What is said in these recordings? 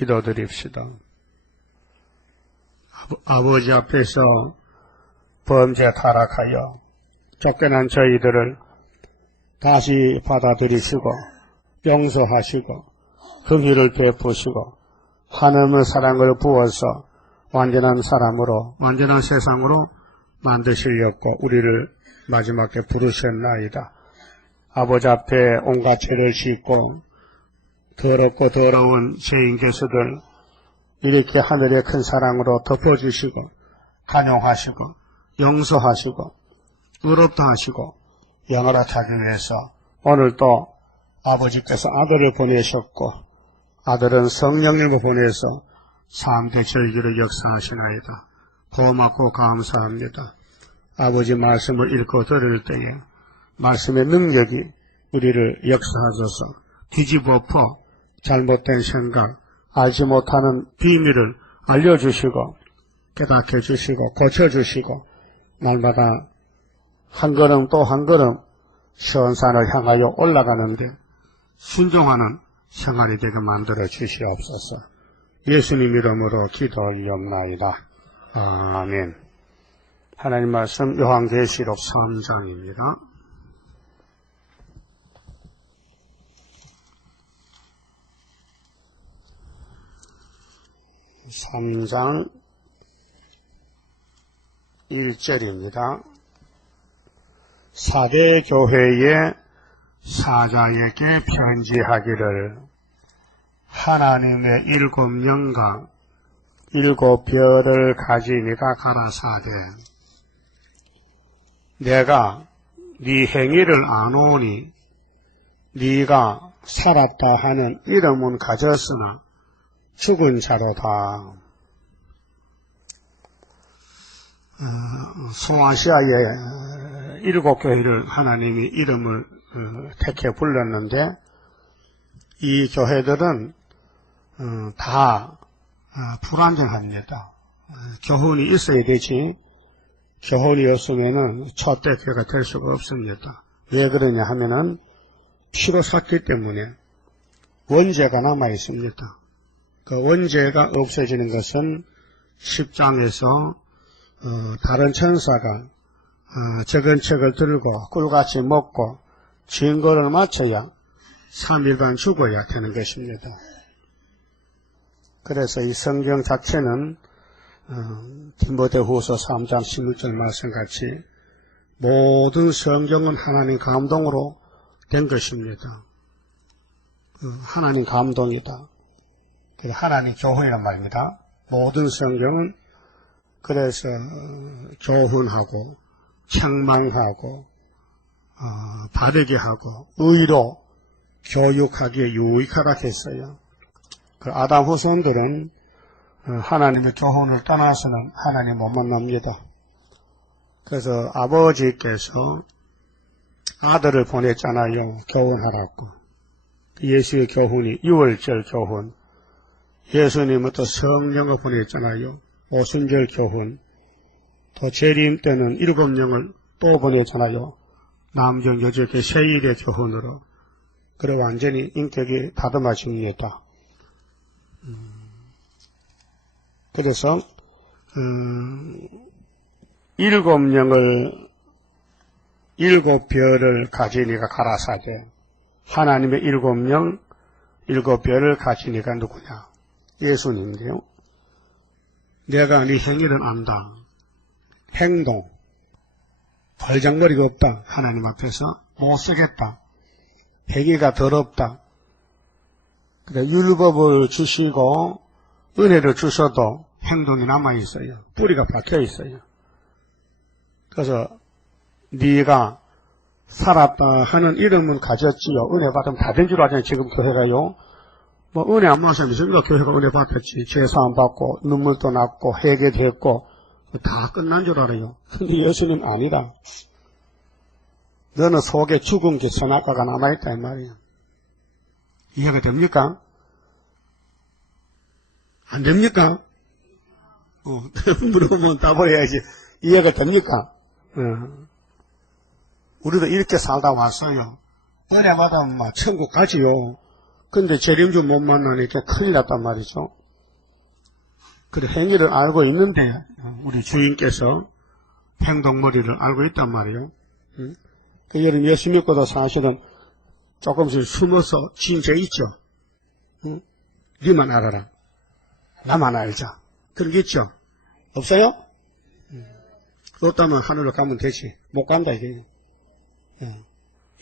기도드립시다. 아버지 앞에서 범죄 타락하여 쫓겨난 저희들을 다시 받아들이시고 용서하시고 긍휼을 베푸시고 하나님의 사랑을 부어서 완전한 사람으로 완전한 세상으로 만드시려고 우리를 마지막 때 부르셨나이다. 아버지 앞에 온갖 죄를 짓고 더럽고 더러운 죄인 개수들 이렇게 하늘의 큰 사랑으로 덮어주시고 간용하시고 용서하시고 의롭다 하시고 영원하게 하기 위해서 오늘도 아버지께서 아들을 보내셨고 아들은 성령님을 보내서 3대 절기로 역사하시나이다. 고맙고 감사합니다. 아버지 말씀을 읽고 들을 때에 말씀의 능력이 우리를 역사하셔서 뒤집어 엎어 잘못된 생각, 알지 못하는 비밀을 알려주시고 깨닫게 해주시고 고쳐주시고 날마다 한 걸음 또 한 걸음 선산을 향하여 올라가는데 순종하는 생활이 되게 만들어 주시옵소서. 예수님 이름으로 기도하옵나이다. 아멘. 하나님 말씀 요한계시록 3장입니다. (3장) 1절입니다. 사대 교회의 사자에게 편지하기를 하나님의 7영과 7별을 가지니가 가라사대 내가 네 행위를 아노니 네가 살았다 하는 이름은 가졌으나 죽은 자로다. 소아시아의 7교회를 하나님이 이름을 택해 불렀는데 이 교회들은 다 불안정합니다. 교훈이 있어야 되지 교훈이 없으면은 첫대 교회가 될 수가 없습니다. 왜 그러냐 하면은 피로 샀기 때문에 원죄가 남아 있습니다. 그 원죄가 없어지는 것은 10장에서 다른 천사가 적은 책을 들고 꿀같이 먹고 증거를 마쳐야 3일간 죽어야 되는 것입니다. 그래서 이 성경 자체는 디모데후서 3장 16절 말씀같이 모든 성경은 하나님 감동으로 된 것입니다. 하나님 감동이다. 하나님 교훈이란 말입니다. 모든 성경은 그래서 교훈하고 책망하고 바르게 하고 의로 교육하기에 유익하다 했어요. 그 아담 후손들은 하나님의 교훈을 떠나서는 하나님 못 만납니다. 그래서 아버지께서 아들을 보냈잖아요. 교훈하라고. 예수의 교훈이 6월절 교훈. 예수님은 또 성령을 보냈잖아요. 오순절 교훈. 또 재림 때는 7영을 또 보냈잖아요. 남정 여적의 세일의 교훈으로. 그래 완전히 인격이 다듬어집니다. 그래서 7영을 7별을 가지니가 가라사대. 하나님의 7영 7별을 가지니가 누구냐? 예수님인데요. 내가 네 행위를 안다. 행동. 벌장머리가 없다. 하나님 앞에서 못 쓰겠다. 행위가 더럽다. 그래 율법을 주시고 은혜를 주셔도 행동이 남아있어요. 뿌리가 박혀있어요. 그래서 네가 살았다 하는 이름은 가졌지요. 은혜 받으면 다 된 줄 알잖아요. 지금 교회가요. 뭐 은혜 안 마시면서 우리가 교회가 은혜 받았지. 죄사함 받고 눈물도 났고 회개됐고 다 끝난 줄 알아요. 근데 예수는 아니다. 너는 속에 죽은 게 선악과가 남아있다 이 말이에요. 이해가 됩니까? 안 됩니까? 물어보면 답을 해야지. 이해가 됩니까? 우리도 이렇게 살다 왔어요. 은혜 받으면 막 천국 가지요. 근데 재림주 못 만나니까 큰일 났단 말이죠. 그래, 행위를 알고 있는데, 우리 주인께서 행동머리를 알고 있단 말이에요. 그 여러분 예수 믿고도 사실은 조금씩 숨어서 진 죄 있죠. 니만 알아라. 나만 알자. 그런 게 있죠. 없어요? 없다면 하늘로 가면 되지. 못 간다 이게.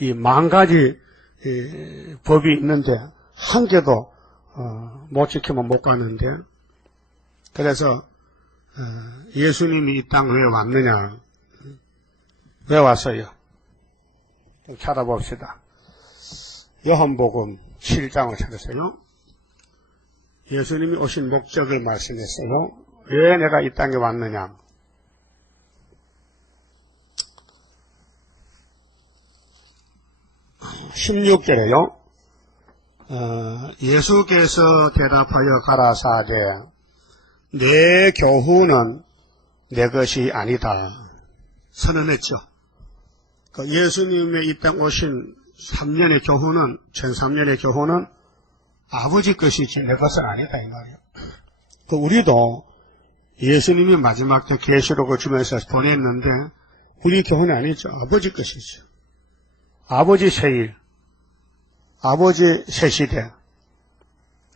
이 10,000가지 법이 있는데 한 개도 못 지키면 못 가는데, 그래서 예수님이 이 땅 왜 왔느냐? 왜 왔어요? 좀 찾아봅시다. 요한복음 7장을 찾으세요. 예수님이 오신 목적을 말씀했어요. 왜 내가 이 땅에 왔느냐? 16절에요. 예수께서 대답하여 가라사대 내 교훈은 내 것이 아니다 선언했죠. 예수님의 이 땅 오신 3년의 교훈은, 전 3년의 교훈은 아버지 것이지 내 것은 아니다 이 말이에요. 우리도 예수님이 마지막 때 계시록을 주면서 보냈는데 우리 교훈이 아니죠. 아버지 것이죠. 아버지 세일, 아버지 새시대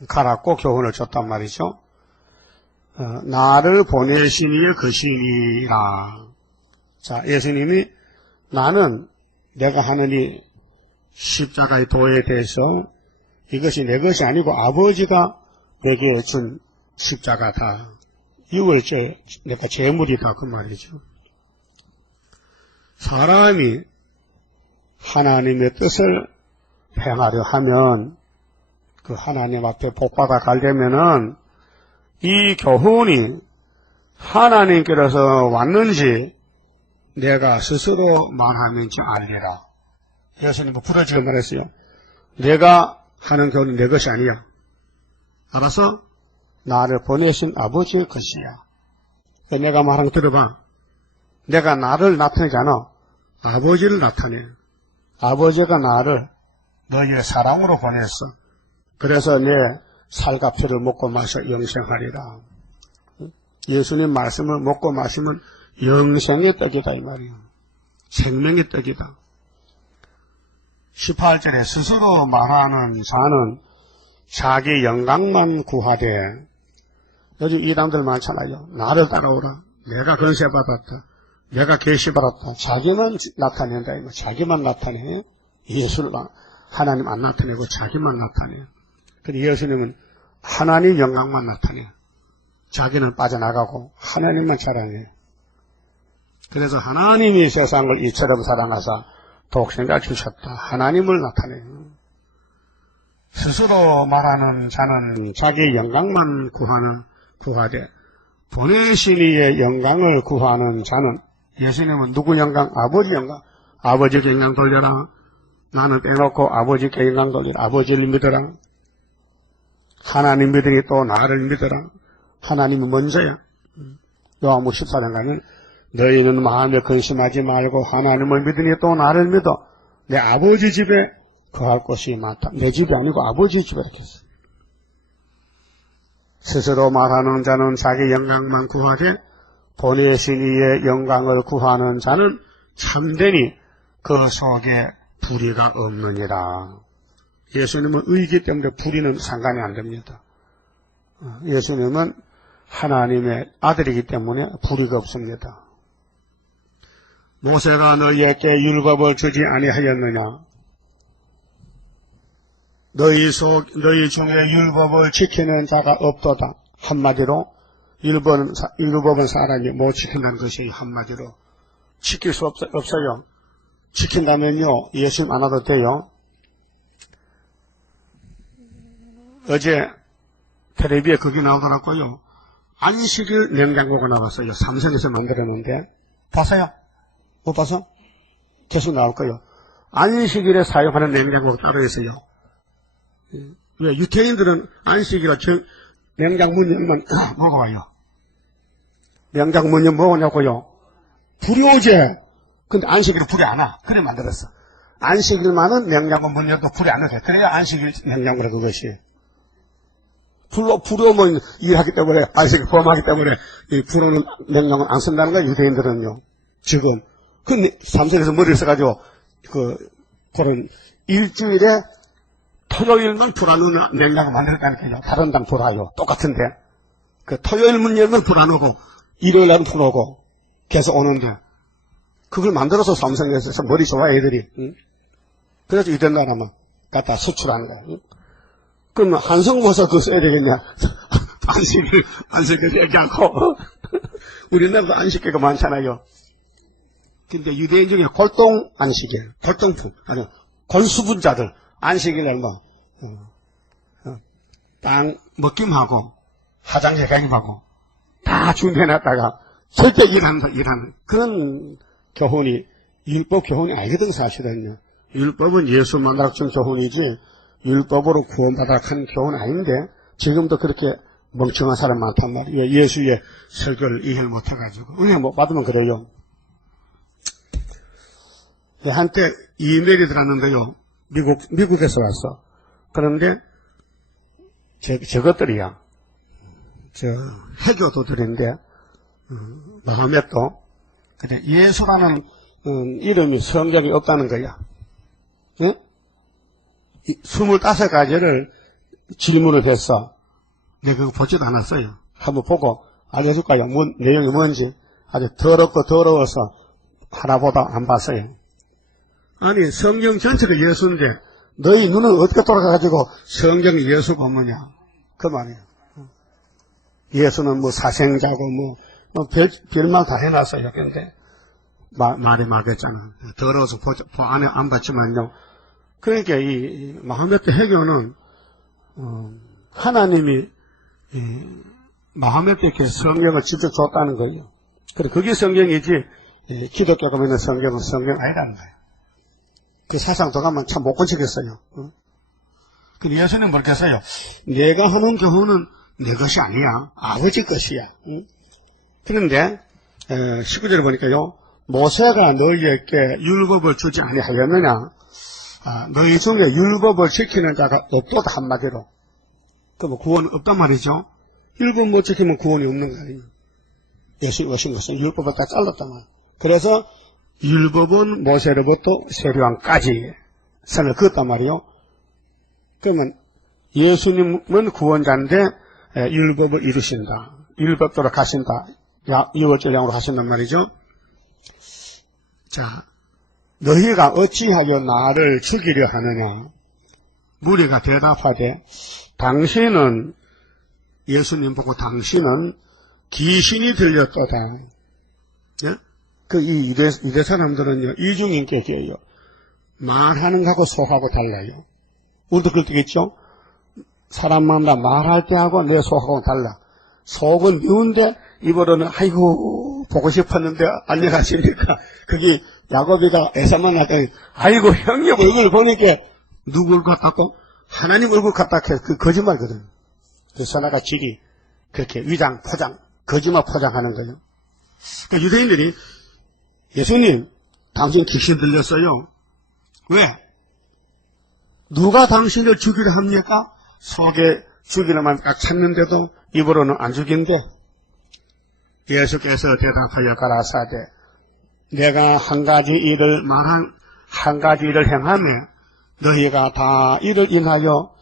가라고 교훈을 줬단 말이죠. 나를 보내신 이의 것이니라. 자, 예수님이 나는 내가 하는 이 십자가의 도에 대해서 이것이 내 것이 아니고 아버지가 내게 준 십자가다. 이걸 내가 제물이다 그 말이죠. 사람이 하나님의 뜻을 행하려 하면 그 하나님 앞에 복받아 가려면은 이 교훈이 하나님께로서 왔는지 내가 스스로 말하는지 알리라. 예수님은 부러지게 말했어요. 내가 하는 교훈은 내 것이 아니야. 알아서 나를 보내신 아버지의 것이야. 내가 말한 거 들어봐. 내가 나를 나타내지 않아. 아버지를 나타내. 아버지가 나를 너희의 사랑으로 보냈어. 그래서 내 살갑피를 먹고 마셔 영생하리라. 예수님 말씀을 먹고 마시면 영생의 떡이다 이 말이에요. 생명의 떡이다. 18절에 스스로 말하는 자는 자기 영광만 구하되, 요즘 이단들 많잖아요. 나를 따라오라. 내가 권세 받았다. 내가 계시 받았다. 자기만 나타낸다. 자기만 나타내. 예수를 하나님 안 나타내고 자기만 나타내. 근데 예수님은 하나님 영광만 나타내. 자기는 빠져나가고 하나님만 자랑해. 그래서 하나님이 세상을 이처럼 사랑하사 독생자 주셨다. 하나님을 나타내. 스스로 말하는 자는 자기 영광만 구하되 보내신 이의 영광을 구하는 자는, 예수님은 누구 영광? 아버지 영광. 아버지께 영광 돌려라. 나는 빼놓고 아버지께 영광 돌려라. 아버지를 믿어라. 하나님 믿으니 또 나를 믿어라. 하나님은 먼저야. 요한복음 14장 가면 너희는 마음에 근심하지 말고 하나님을 믿으니 또 나를 믿어. 내 아버지 집에 거할 곳이 많다. 내 집이 아니고 아버지 집에 이렇게 했어. 스스로 말하는 자는 자기 영광만 구하되 보내신 이의 영광을 구하는 자는 참되니 그 속에 불의가 없느니라. 예수님은 의이기 때문에 불의는 상관이 안 됩니다. 예수님은 하나님의 아들이기 때문에 불의가 없습니다. 모세가 너희에게 율법을 주지 아니하였느냐? 너희 중에 율법을 지키는 자가 없도다. 한마디로 율법은 사람이 못 지킨다는 것이 한마디로 지킬 수 없어요. 지킨다면요, 예수님 안 와도 돼요. 어제 텔레비에 그게 나오더라고요. 안식일 냉장고가 나왔어요. 삼성에서 만들었는데. 봤어요? 못 봐서? 계속 나올 거예요. 안식일에 사용하는 냉장고가 따로 있어요. 왜? 유태인들은 안식일에 냉장 문 열면 먹어와요. 냉장 문 열면 먹으냐고요? 불이 오지. 근데 안식일에 불이 안 와. 그래 만들었어. 안식일만은 냉장고 문 열고 불이 안 나게. 그래야 안식일 냉장고라 그것이. 불로 뭐 일하기 때문에, 안식일 범하기 때문에, 이 불로는 냉장고는 안 쓴다는 거야, 유대인들은요. 지금. 그 삼성에서 머리를 써가지고, 그런 일주일에 토요일만 불 안 오는 냉장고 만들었다니까요. 다른 당 불화요. 똑같은데. 그 토요일 문 열면 불 안 오고, 일요일 날은 불 오고, 계속 오는데. 그걸 만들어서 삼성에서 머리 좋아, 애들이. 응? 그래서 유대인 나라만 갖다 수출하는 거야. 응? 그러면 한성버섯 그 써야 되겠냐? 안식일 얘기하고. 우리나라도 안식일가 많잖아요. 근데 유대인 중에 골동 안식일, 골동품, 아니, 골수분자들, 안식일날 땅 먹김하고, 화장실 가김하고, 다 준비해놨다가, 절대 일하는, 그런 교훈이, 율법 교훈이 아니거든, 사실은요. 율법은 예수 만나러 준 교훈이지, 율법으로 구원받아 한 교훈은 아닌데, 지금도 그렇게 멍청한 사람 많단 말이에요. 예수의 설교를 이해를 못해가지고. 은혜 못 받으면 그래요. 한때 이메일이 들어왔는데요. 미국에서 왔어. 그런데, 저것들이야. 해교도들인데, 마호멧도. 근데 예수라는, 이름이 성경에 없다는 거야. 예? 25가지를 질문을 했어. 내가 그거 보지도 않았어요. 한번 보고 알려줄까요? 내용이 뭔지. 아주 더럽고 더러워서 하나보다 안 봤어요. 아니, 성경 전체가 예수인데, 너희 눈은 어떻게 돌아가가지고 성경이 예수 보느냐. 그 말이에요. 예수는 뭐 사생자고 별말 다 해놨어요. 근데, 말이 막했잖아. 더러워서 안에 안 봤지만요. 그러니까 이 마호멧 해교는 하나님이 마호멧에게 성경을 직접 줬다는 거예요. 그래 그게 성경이지 기독교가 믿는 성경은 성경 아니라는 거예요. 그 사상 도가면 참 못 고치겠어요. 근데 예수님 뭐겠어요? 내가 하는 교훈은 내 것이 아니야. 아버지 것이야. 그런데 19절에 보니까요. 모세가 너희에게 율법을 주지 아니하였느냐? 너희 중에 율법을 지키는 자가 없도다 한마디로. 그럼 구원 없단 말이죠. 율법 못 지키면 구원이 없는 거 아니에요. 예수님 오신 것은 율법을 다 잘랐단 말이에요. 그래서 율법은 모세로부터 세례왕까지 선을 그었단 말이에요. 그러면 예수님은 구원자인데 율법을 이루신다. 율법대로 가신다. 6월절 양으로 가신단 말이죠. 자, 너희가 어찌하여 나를 죽이려 하느냐? 무리가 대답하되 당신은 예수님 보고 당신은 귀신이 들렸도다. 예? 이 유대 사람들은요 이중인격이에요. 말하는 거하고 속하고 달라요. 우리도 그렇겠죠? 사람마다 말할 때하고 내 속하고 달라. 속은 미운데 입으로는 아이고 보고 싶었는데 안녕하십니까? 그게 야곱이가 에사만 하더니 아이고 형님 얼굴 보니까 누구 얼굴 같다고? 하나님 얼굴 같다 해서 그 거짓말이거든. 그 선악과 질이 그렇게 위장 포장 거짓말 포장하는 거예요. 그러니까 유대인들이 예수님 당신 귀신 들렸어요. 왜? 누가 당신을 죽이려 합니까? 속에 죽이려만 딱 찾는데도 입으로는 안 죽인대. 예수께서 대답하여 가라사대 내가 한 가지 일을 행하며 너희가 다 이를 인하여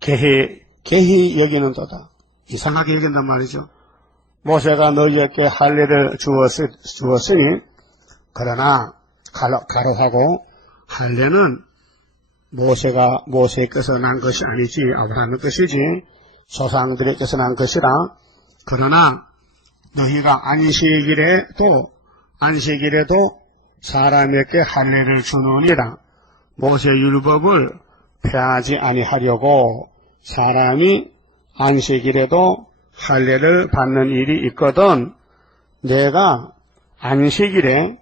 게히 여기는도다. 이상하게 여긴단 말이죠. 모세가 너희에게 할례를 주었으니 그러나 가로하고 할례는 모세께서 난 것이 아니지 아브라함의 것이지 조상들에게서 난 것이라. 그러나 너희가 안식일에도 사람에게 할례를 주느니라. 모세 율법을 폐하지 아니하려고 사람이 안식일에도 할례를 받는 일이 있거든 내가 안식일에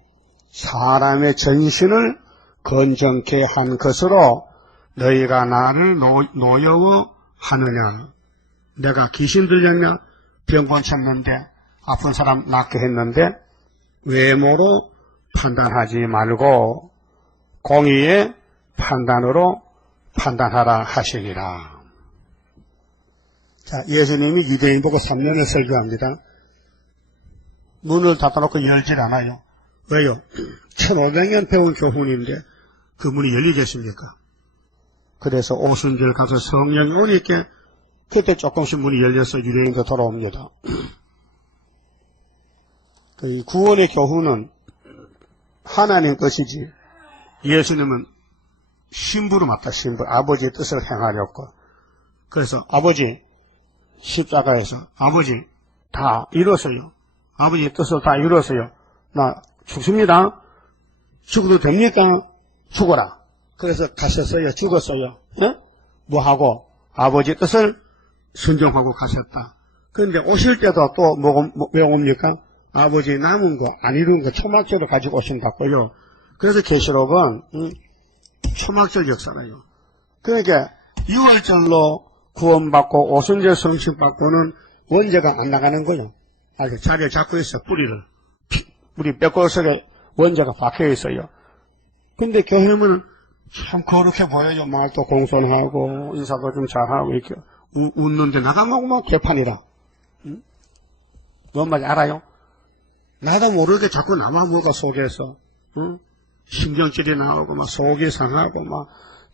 사람의 전신을 건정케 한 것으로 너희가 나를 노여워하느냐. 내가 귀신 들렸냐? 병 고쳤는데 아픈 사람 낫게 했는데 외모로 판단하지 말고 공의에 판단으로 판단하라 하시니라. 자, 예수님이 유대인 보고 3년을 설교합니다. 문을 닫아놓고 열질 않아요. 왜요? 1500년 배운 교훈인데 그 문이 열리겠습니까? 그래서 오순절 가서 성령이 오니까 그때 조금씩 문이 열려서 유대인도 돌아옵니다. 그 구원의 교훈은 하나님 것이지 예수님은 신부로 맡아 신부 아버지의 뜻을 행하려고. 그래서 아버지 십자가에서 아버지 다 이뤘어요. 아버지의 뜻을 다 이뤘어요. 나 죽습니다. 죽어도 됩니까? 죽어라. 그래서 가셨어요. 죽었어요. 네? 뭐하고? 아버지의 뜻을 순종하고 가셨다. 그런데 오실 때도 또 왜 옵니까? 아버지 남은 거, 안 이룬 거 초막절을 가지고 오신다고요. 그래서 계시록은 초막절 역사라요. 그러니까 6월절로 구원받고 오순절 성식받고는 원죄가 안 나가는 거예요. 자리를 잡고 있어, 뿌리를. 우리 뼈골 속에 원죄가 박혀 있어요. 근데 교회는 참 거룩해 보여요. 말도 공손하고 인사도 좀 잘하고 이렇게 웃는데 나가면 뭐 개판이라. 응? 뭔 말인지 알아요? 나도 모르게 자꾸 나만 뭐가 속에서 응? 신경질이 나오고 막 속이 상하고 막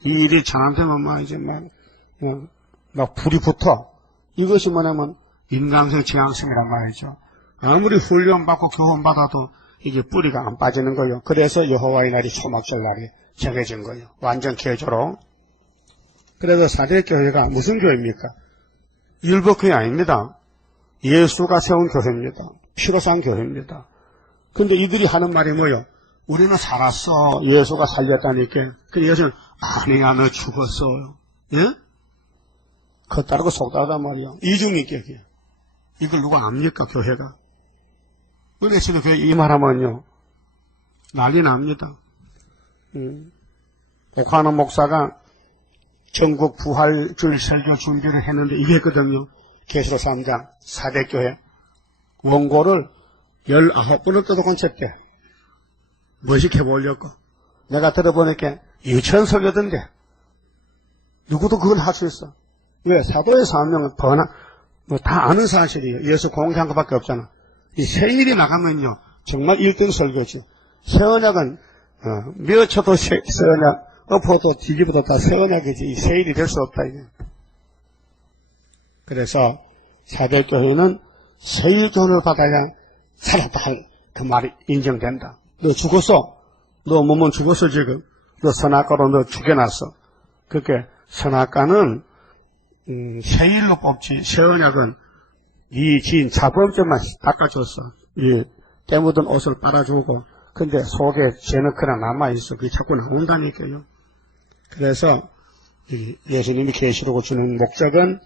일이 잘안되면 막 이제 막 불이 붙어. 이것이 뭐냐면 인간성 지향성이란 말이죠. 아무리 훈련받고 교훈받아도 이게 뿌리가 안 빠지는 거예요. 그래서 여호와의 날이 초막절 날이 정해진 거예요. 완전 개조로. 그래서 사대교회가 무슨 교회입니까? 율법교회 아닙니다. 예수가 세운 교회입니다. 피로 산 교회입니다. 근데 이들이 하는 말이 뭐예요? 우리는 살았어. 예수가 살렸다니까. 근데 예수는 아니야 너 죽었어. 예? 겉다르고 속다르단 말이야. 이중인격이에요. 이걸 누가 압니까 교회가? 은혜시대 교회 이 말하면요 난리 납니다. 옥하는 목사가 전국 부활절 설교 준비를 했는데 이게 했거든요. 계시록 3장 사대교회 원고를 19번을 뜯어건 쳤대. 뭐씩 해보려고. 내가 들어보니까 유치원 설교던데 누구도 그걸 할 수 있어. 왜? 사도의 사명은 다 아는 사실이에요. 예수 공개한 것밖에 없잖아. 이 세일이 나가면요 정말 1등 설교지. 새 언약은 미어쳐도 새 언약, 엎어도 뒤집어도 다 새 언약이지. 이 세일이 될 수 없다 이게. 그래서 사대교회는 세일 교훈을 받아야 살았다 할 그 말이 인정된다. 너 죽었어. 너 몸은 죽었어 지금. 너 선악과로 너 죽여놨어. 그렇게 선악과는 세일로 뽑지. 새 언약은 이 지인 자범죄만 닦아줬어. 이 때 묻은 옷을 빨아주고. 근데 속에 제너크나 남아있어. 그게 자꾸 나온다니까요. 그래서 예수님이 계시록을 주는 목적은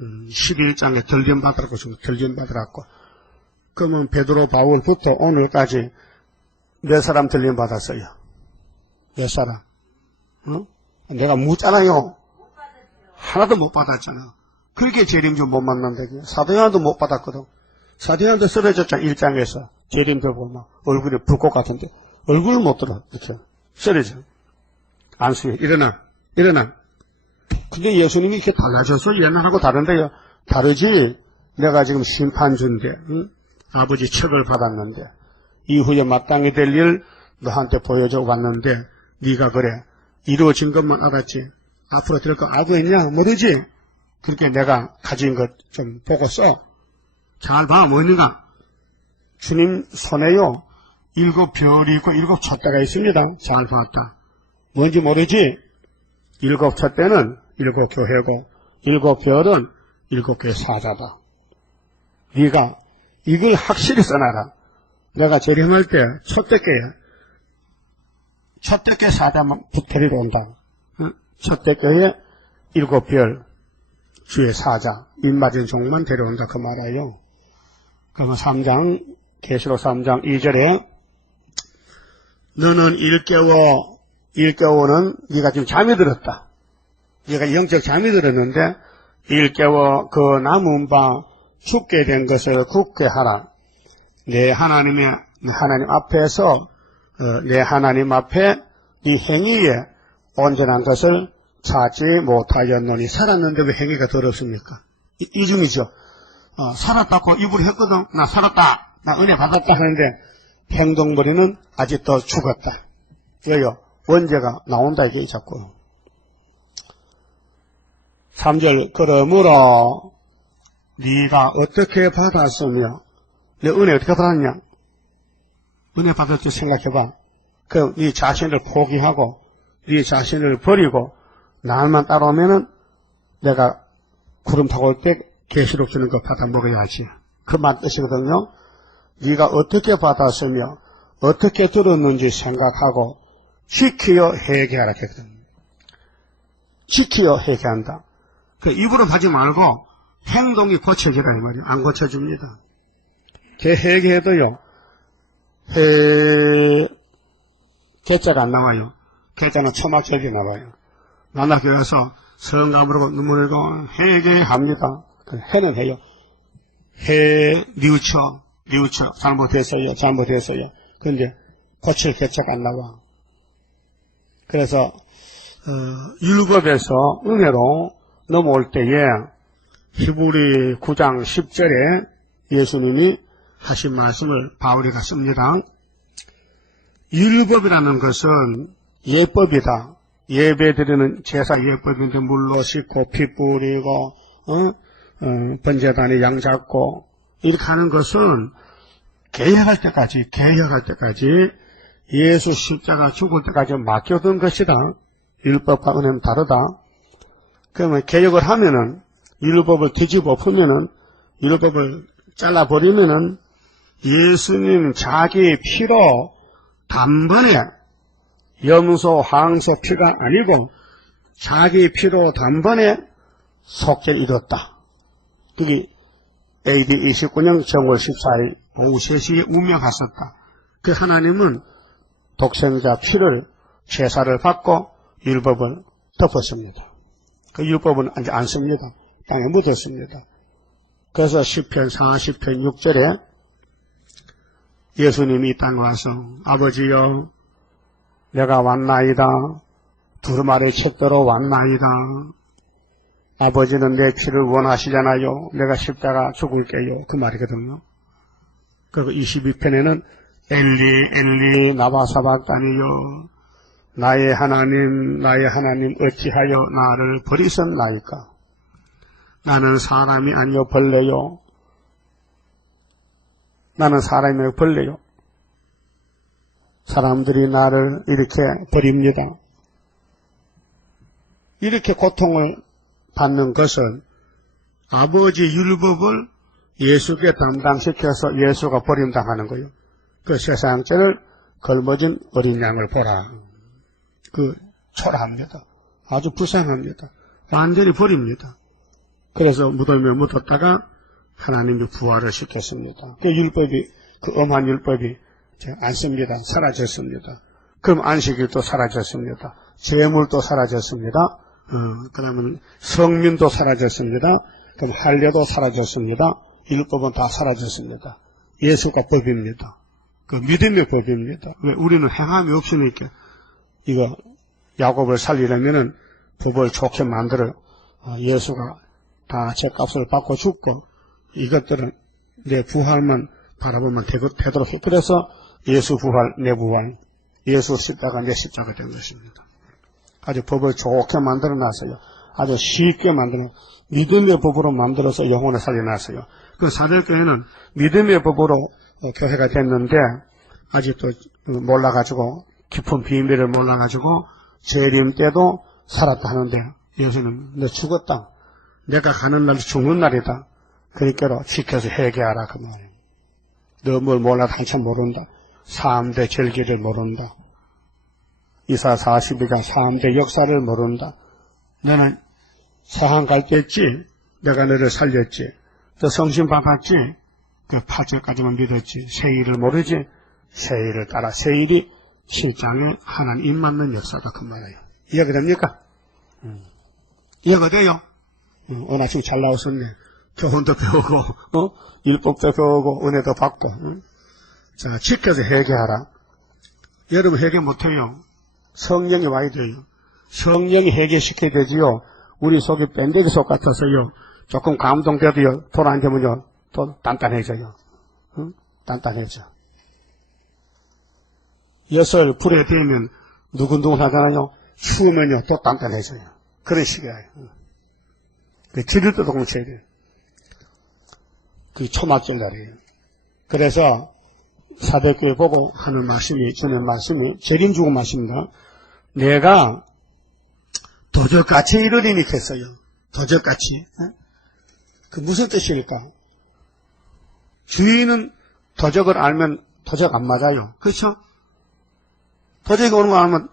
11장에 들림받으라고 지금 들림받으라고. 그러면 베드로 바울부터 오늘까지 몇 사람 들림받았어요? 몇 사람? 어? 내가 묻잖아요. 하나도 못 받았잖아. 그렇게 재림주 못 만난다고요. 사도요한도 못 받았거든. 사도요한도 쓰러졌잖아. 1장에서 재림주 보면 얼굴이 불꽃 같은데 얼굴을 못 들어. 이렇게 쓰러져. 안수해. 일어나. 근데 예수님이 이렇게 달라져서 옛날하고 다른데요. 다르지. 내가 지금 심판주인데 응? 아버지 척을 받았는데 이후에 마땅히 될 일 너한테 보여줘 왔는데 네가 그래 이루어진 것만 알았지 앞으로 될 거 알고 있냐? 모르지? 그렇게 내가 가진 것 좀 보고 써. 잘 봐. 뭐 있는가? 주님 손에요 7별이 있고 7 촛대가 있습니다. 잘 봤다. 뭔지 모르지? 7 촛대는 7 교회고 7 별은 7 교회 사자다. 네가 이걸 확실히 써놔라. 내가 재림할 때 촛대교회 사자만 데리러 온다. 촛대교회 7 별 주의 사자 입맞은 종만 데려온다 그 말이에요. 그러면 3장 계시록 3장 2절에 너는 일깨워는 네가 지금 잠이 들었다. 네가 영적 잠이 들었는데 일깨워 그 남은 바 죽게 된 것을 굳게 하라. 내 하나님 앞에서 내 하나님 앞에 네 행위에 온전한 것을 찾지 못하였노니. 살았는데 왜 행위가 더럽습니까? 이중이죠. 살았다고 입으로 했거든. 나 살았다. 나 은혜 받았다 하는데 행동머리는 아직도 죽었다. 왜요? 원죄가 나온다 이게 자꾸. 3절 그러므로 네가 어떻게 받았으며 내 은혜 어떻게 받았냐? 은혜 받았지 생각해봐. 그럼 네 자신을 포기하고 네 자신을 버리고 나만 따라오면은 내가 구름 타고 올 때 계시록 주는 거 받아 먹어야지. 그 말 뜻이거든요. 네가 어떻게 받았으며 어떻게 들었는지 생각하고 지키어 회개하라 했거든. 지키어 회개한다. 그 입으로 하지 말고 행동이 고쳐지라 이 말이에요. 안 고쳐줍니다. 회개해도요. 개자가 안 나와요. 개자는 초막절이 나와요. 만나교회에서 성감으로 눈물 흘리고 회개합니다. 해는 해요. 뉘우쳐 잘못했어요. 그런데 고칠 개자가 안 나와. 그래서 율법에서 은혜로 넘어올 때에 히브리 9장 10절에 예수님이 하신 말씀을 바울이가 씁니다. 율법이라는 것은 예법이다. 예배드리는 제사 예법인데 물로 씻고 피 뿌리고 번제단에 양 잡고 이렇게 하는 것은 개혁할 때까지 예수 십자가 죽을 때까지 맡겨둔 것이다. 율법과 은혜는 다르다. 그러면 개혁을 하면은 율법을 뒤집어 엎으면은 율법을 잘라버리면은 예수님 자기 피로 단번에 염소, 황소 피가 아니고 자기 피로 단번에 속죄를 이뤘다. 그게 AD 29년 정월 14일 오후 3시에 운명하셨다. 그 하나님은 독생자 피를 제사를 받고 율법을 덮었습니다. 그 율법은 이제 안 씁니다. 땅에 묻었습니다. 그래서 시편 40편 6절에 예수님이 이 땅에 와서 아버지여 내가 왔나이다. 두루마리 책대로 왔나이다. 아버지는 내 피를 원하시잖아요. 내가 십자가 죽을게요. 그 말이거든요. 그리고 22편에는 엘리 나바 사박다니요 나의 하나님 어찌하여 나를 버리셨나이까. 나는 사람이 아니요 벌레요. 나는 사람이 아니요 벌레요. 사람들이 나를 이렇게 버립니다. 이렇게 고통을 받는 것은 아버지 율법을 예수께 담당시켜서 예수가 버림당하는 거예요. 그 세상죄를 걸머진 어린 양을 보라. 그 초라합니다. 아주 불쌍합니다. 완전히 버립니다. 그래서 무덤에 묻었다가 하나님이 부활을 시켰습니다. 그 율법이, 그 엄한 율법이 안 씁니다. 사라졌습니다. 그럼 안식일도 사라졌습니다. 제물도 사라졌습니다. 그러면 성민도 사라졌습니다. 그럼 할례도 사라졌습니다. 율법은 다 사라졌습니다. 예수가 법입니다. 그 믿음의 법입니다. 왜? 우리는 행함이 없으니까 이거 야곱을 살리려면은 법을 좋게 만들어 예수가 다 죄값을 받고 죽고 이것들은 내 부활만 바라보면 되도록 해. 그래서 예수 부활, 내 부활, 예수 십자가, 내 십자가 된 것입니다. 아주 법을 좋게 만들어 놨어요. 아주 쉽게 만들어, 믿음의 법으로 만들어서 영혼을 살려놨어요. 그 사도교회는 믿음의 법으로 교회가 됐는데 아직도 몰라가지고 깊은 비밀을 몰라가지고 재림 때도 살았다 하는데 예수는 너 죽었다. 내가 가는 날 죽는 날이다. 그러니까 지켜서 회개하라 그 말이에요. 너 뭘 몰라도 한참 모른다. 3대 절기를 모른다. 이사 42가 3대 역사를 모른다. 너는 사항 갈 때 했지. 내가 너를 살렸지. 너 성신 받았지. 그 8절까지만 믿었지. 세일을 모르지. 세일을 따라 세일이 7장에 하나님 입 맞는 역사다 그 말이에요. 이해가 됩니까? 이해가 돼요? 오늘 아침 잘 나왔었네. 교훈도 배우고 율법도 배우고 은혜도 받고 자, 지켜서 회개하라. 여러분 회개 못해요. 성령이 와야 돼요. 성령이 해결시켜야 되지요. 우리 속이 밴데기 속 같아서요. 조금 감동돼도요. 돌아앉으면요. 또 단단해져요. 응? 단단해져. 엿을 불에 대면 누근두근 하잖아요. 추우면요. 또 단단해져요. 그런 식이에요. 그 지릴도 동체야 돼요. 그 초막절 날이에요. 그래서 사백교회 보고 하는 말씀이, 주는 말씀이 재림 죽은 말씀입니다. 내가 도적같이 이르리니 했어요. 도적같이. 그 무슨 뜻일까? 주인은 도적을 알면 도적 안 맞아요. 그렇죠? 도적이 오는 거 알면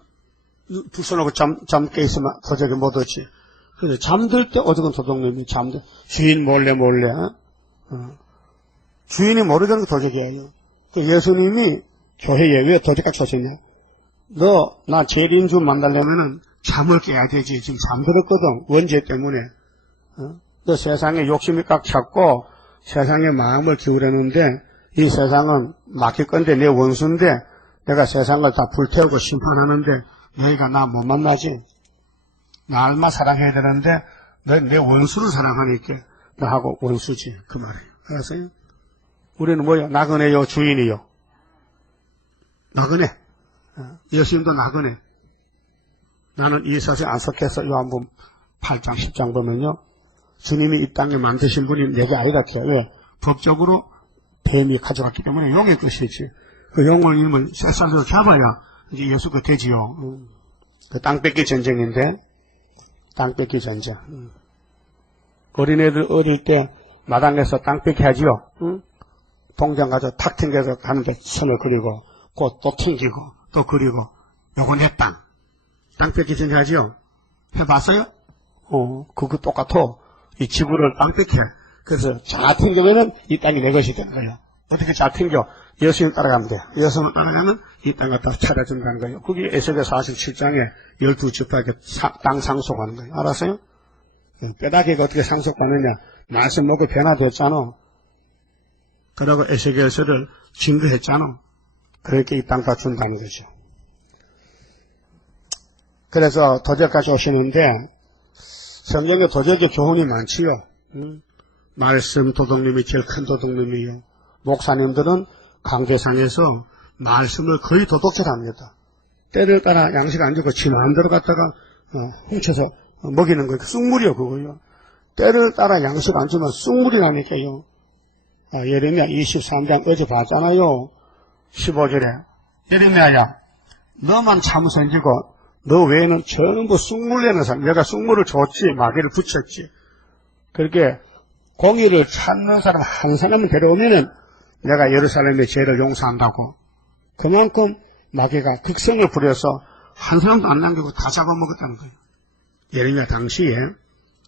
불쏘놓고 잠깨 있으면 도적이 못 오지. 그래서 잠들 때 어저건 도둑놈이 주인 몰래. 주인이 모르는 게 도적이에요. 그 예수님이 교회에 왜 도적같이 오셨냐? 나 재림주 만나려면은 잠을 깨야 되지. 지금 잠들었거든. 원죄 때문에. 너 세상에 욕심이 꽉 찼고 세상에 마음을 기울였는데 이 세상은 막힐 건데 내 원수인데 내가 세상을 다 불태우고 심판하는데 너희가 나 못 만나지. 나 얼마 사랑해야 되는데 내 원수를 사랑하니까 나하고 원수지. 그 말이에요. 알았어요? 우리는 뭐요? 나그네요? 주인이요? 나그네. 예수님도 나그네. 나는 이 사실에 안 속해서 요한복음 8장 10장 보면요. 주님이 이 땅에 만드신 분이 내게 아니다. 왜? 법적으로 뱀이 가져갔기 때문에 용의 것이지. 그 용을 이름을 쇠살로 잡아야 이제 예수가 되지요. 그 땅 뺏기 전쟁인데, 땅 뺏기 전쟁. 어린애들 어릴 때 마당에서 땅 뺏기 하지요. 동장 가서 탁 튕겨서 가는데 선을 그리고, 곧 또 튕기고, 또 그리고, 요거 내 땅. 땅 뺏기 전쟁 하지요. 해봤어요? 그거 똑같아. 이 지구를 땅 뺏겨. 그래서 잘 튕기면은 이 땅이 내 것이 되는 거예요. 어떻게 잘 튕겨? 예수님 따라가면 돼요. 예수님 따라가면 이 땅 갖다 찾아준다는 거예요. 그게 에스겔 47장에 12지파에게 땅 상속하는 거예요. 알았어요? 뼈다귀가 어떻게 상속받느냐? 말씀 먹고 변화됐잖아. 그러고 에스겔서를 증거했잖아. 그렇게 이 땅 다 준다는 거죠. 그래서 도적까지 오시는데 성경에 도적의 교훈이 많지요. 말씀 도둑님이 제일 큰 도둑님이요. 목사님들은 강대상에서 말씀을 거의 도둑질 합니다. 때를 따라 양식 안 주고 지 마음대로 갖다가 훔쳐서 먹이는 거예요. 쑥물이요 그거요. 때를 따라 양식 안 주면 쑥물이 나니까요. 예레미야 23장 어제 봤잖아요. 15절에 예레미야야 너만 참선지고 너 외에는 전부 쑥물 내는 사람. 내가 쑥물을 줬지 마귀를 붙였지. 그렇게 공의를 찾는 사람 한 사람을 데려오면은 내가 예루살렘의 죄를 용서한다고. 그만큼 마귀가 극성을 부려서 한 사람도 안 남기고 다 잡아먹었다는 거예요. 예레미야 당시에.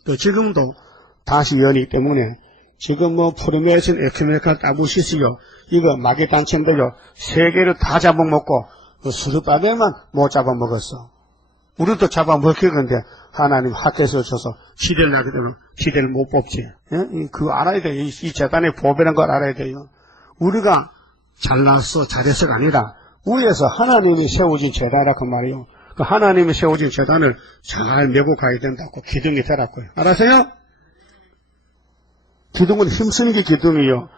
또 지금도 다시 연이기 때문에 지금 프리메이슨 에큐메니칼 타부시스요. 이거 마귀 단체인데요. 세계를 다 잡아먹고 스룹바벨만 못 잡아먹었어. 우리도 잡아먹히는데 하나님 학교에서 줘서 시대를 나게 되면 시대를 못 뽑지. 예? 그거 알아야 돼요. 이 재단의 보배라는 걸 알아야 돼요. 우리가 잘났어 잘했어가 아니라 위에서 하나님이 세워진 재단이라 그 말이에요. 그 하나님이 세워진 재단을 잘 메고 가야 된다고 기둥이 되라고요. 알았어요? 기둥은 힘쓰는 게 기둥이요.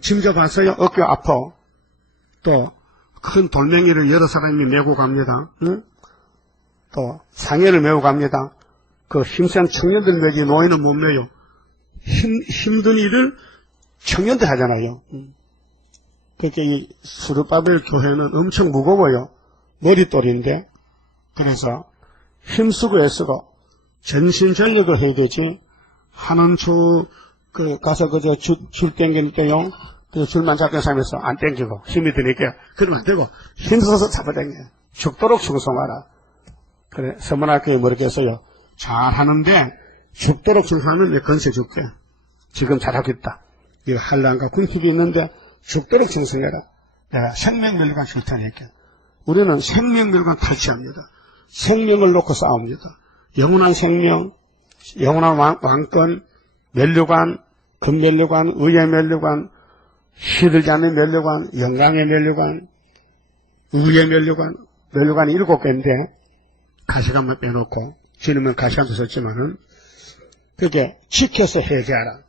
짐 져봤어요? 어깨 아파. 또 큰 돌멩이를 여러 사람이 메고 갑니다. 응? 또 상해를 메고 갑니다. 그 힘센 청년들 메기 노인은 못 메요. 힘든 일을 청년들 하잖아요. 그러니까 이 스룹바벨 교회는 엄청 무거워요. 머릿돌인데. 그래서 힘쓰고 애쓰고 전신전력을 해야 되지. 하는 가서 줄 땡길 때요. 그 줄만 잡는 사람에서 안 땡기고 힘이 드니까 그러면 안 되고 힘써서 잡아당겨. 죽도록 충성하라. 그래 서문학교에 뭐라고 했어요. 잘하는데 죽도록 충성하면 내 건세 줄게. 지금 잘하고 있다. 이거 한란과 군핍이 있는데 죽도록 충성해라. 내가 생명멸관 줄 테니까. 우리는 생명멸관 탈취합니다. 생명을 놓고 싸웁니다. 영원한 생명, 영원한 왕권, 멸류관, 금멸류관, 의의 멸류관, 시들지 않는 멸류관, 영광의 멸류관, 의의 멸류관, 면류관이 7개인데 가시관만 빼놓고 지금은 가시관도 썼지만은 그게 지켜서 회개하라.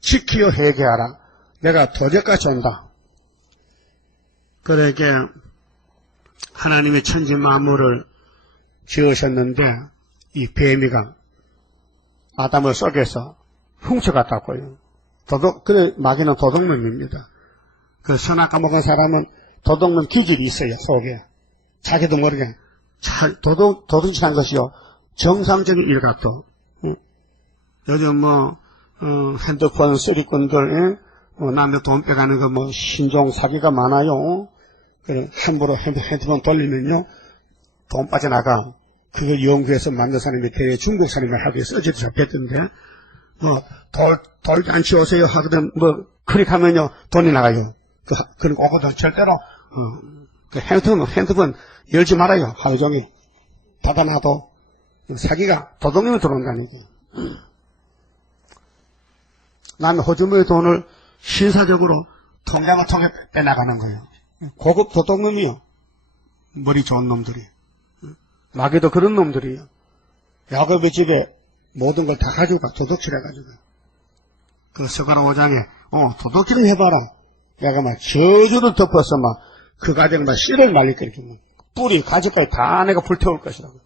지키어 회개하라. 내가 도적같이 온다. 그러게 하나님의 천지 만물을 지으셨는데 이 뱀이가 아담을 속여서 훔쳐갔다고요. 그래 마귀는 도둑놈입니다. 그 선악 까먹은 사람은 도둑놈 기질이 있어요, 속에. 자기도 모르게 도둑질한 것이요 정상적인 일 같아. 요즘 핸드폰 쓰리꾼들 남의 돈 빼가는 거 신종 사기가 많아요. 그래 함부로 핸드폰 돌리면요 돈 빠져나가. 그걸 연구해서 만든 사람이 대외 중국 사람이 하기 위해서 어제도 잡혔던데 돌잔치 오세요 하거든 클릭하면요 돈이 나가요. 그런 거 오거든. 절대로 그 핸드폰 열지 말아요. 하루 종일 닫아놔도 사기가 도둑놈이 들어온다니까. 남의 호주머니 돈을 신사적으로 통장을 통해 빼나가는 거예요. 고급 도둑놈이요. 머리 좋은 놈들이. 마귀도 그런 놈들이에요. 야곱의 집에 모든 걸 다 가져가. 도둑질해가지고. 그 스가랴 5장에 도둑질을 해봐라. 내가 막 저주를 덮어서 막 그 가정 막 씨를 말릴 거니까 뿌리 가지까지 다 내가 불태울 것이라고.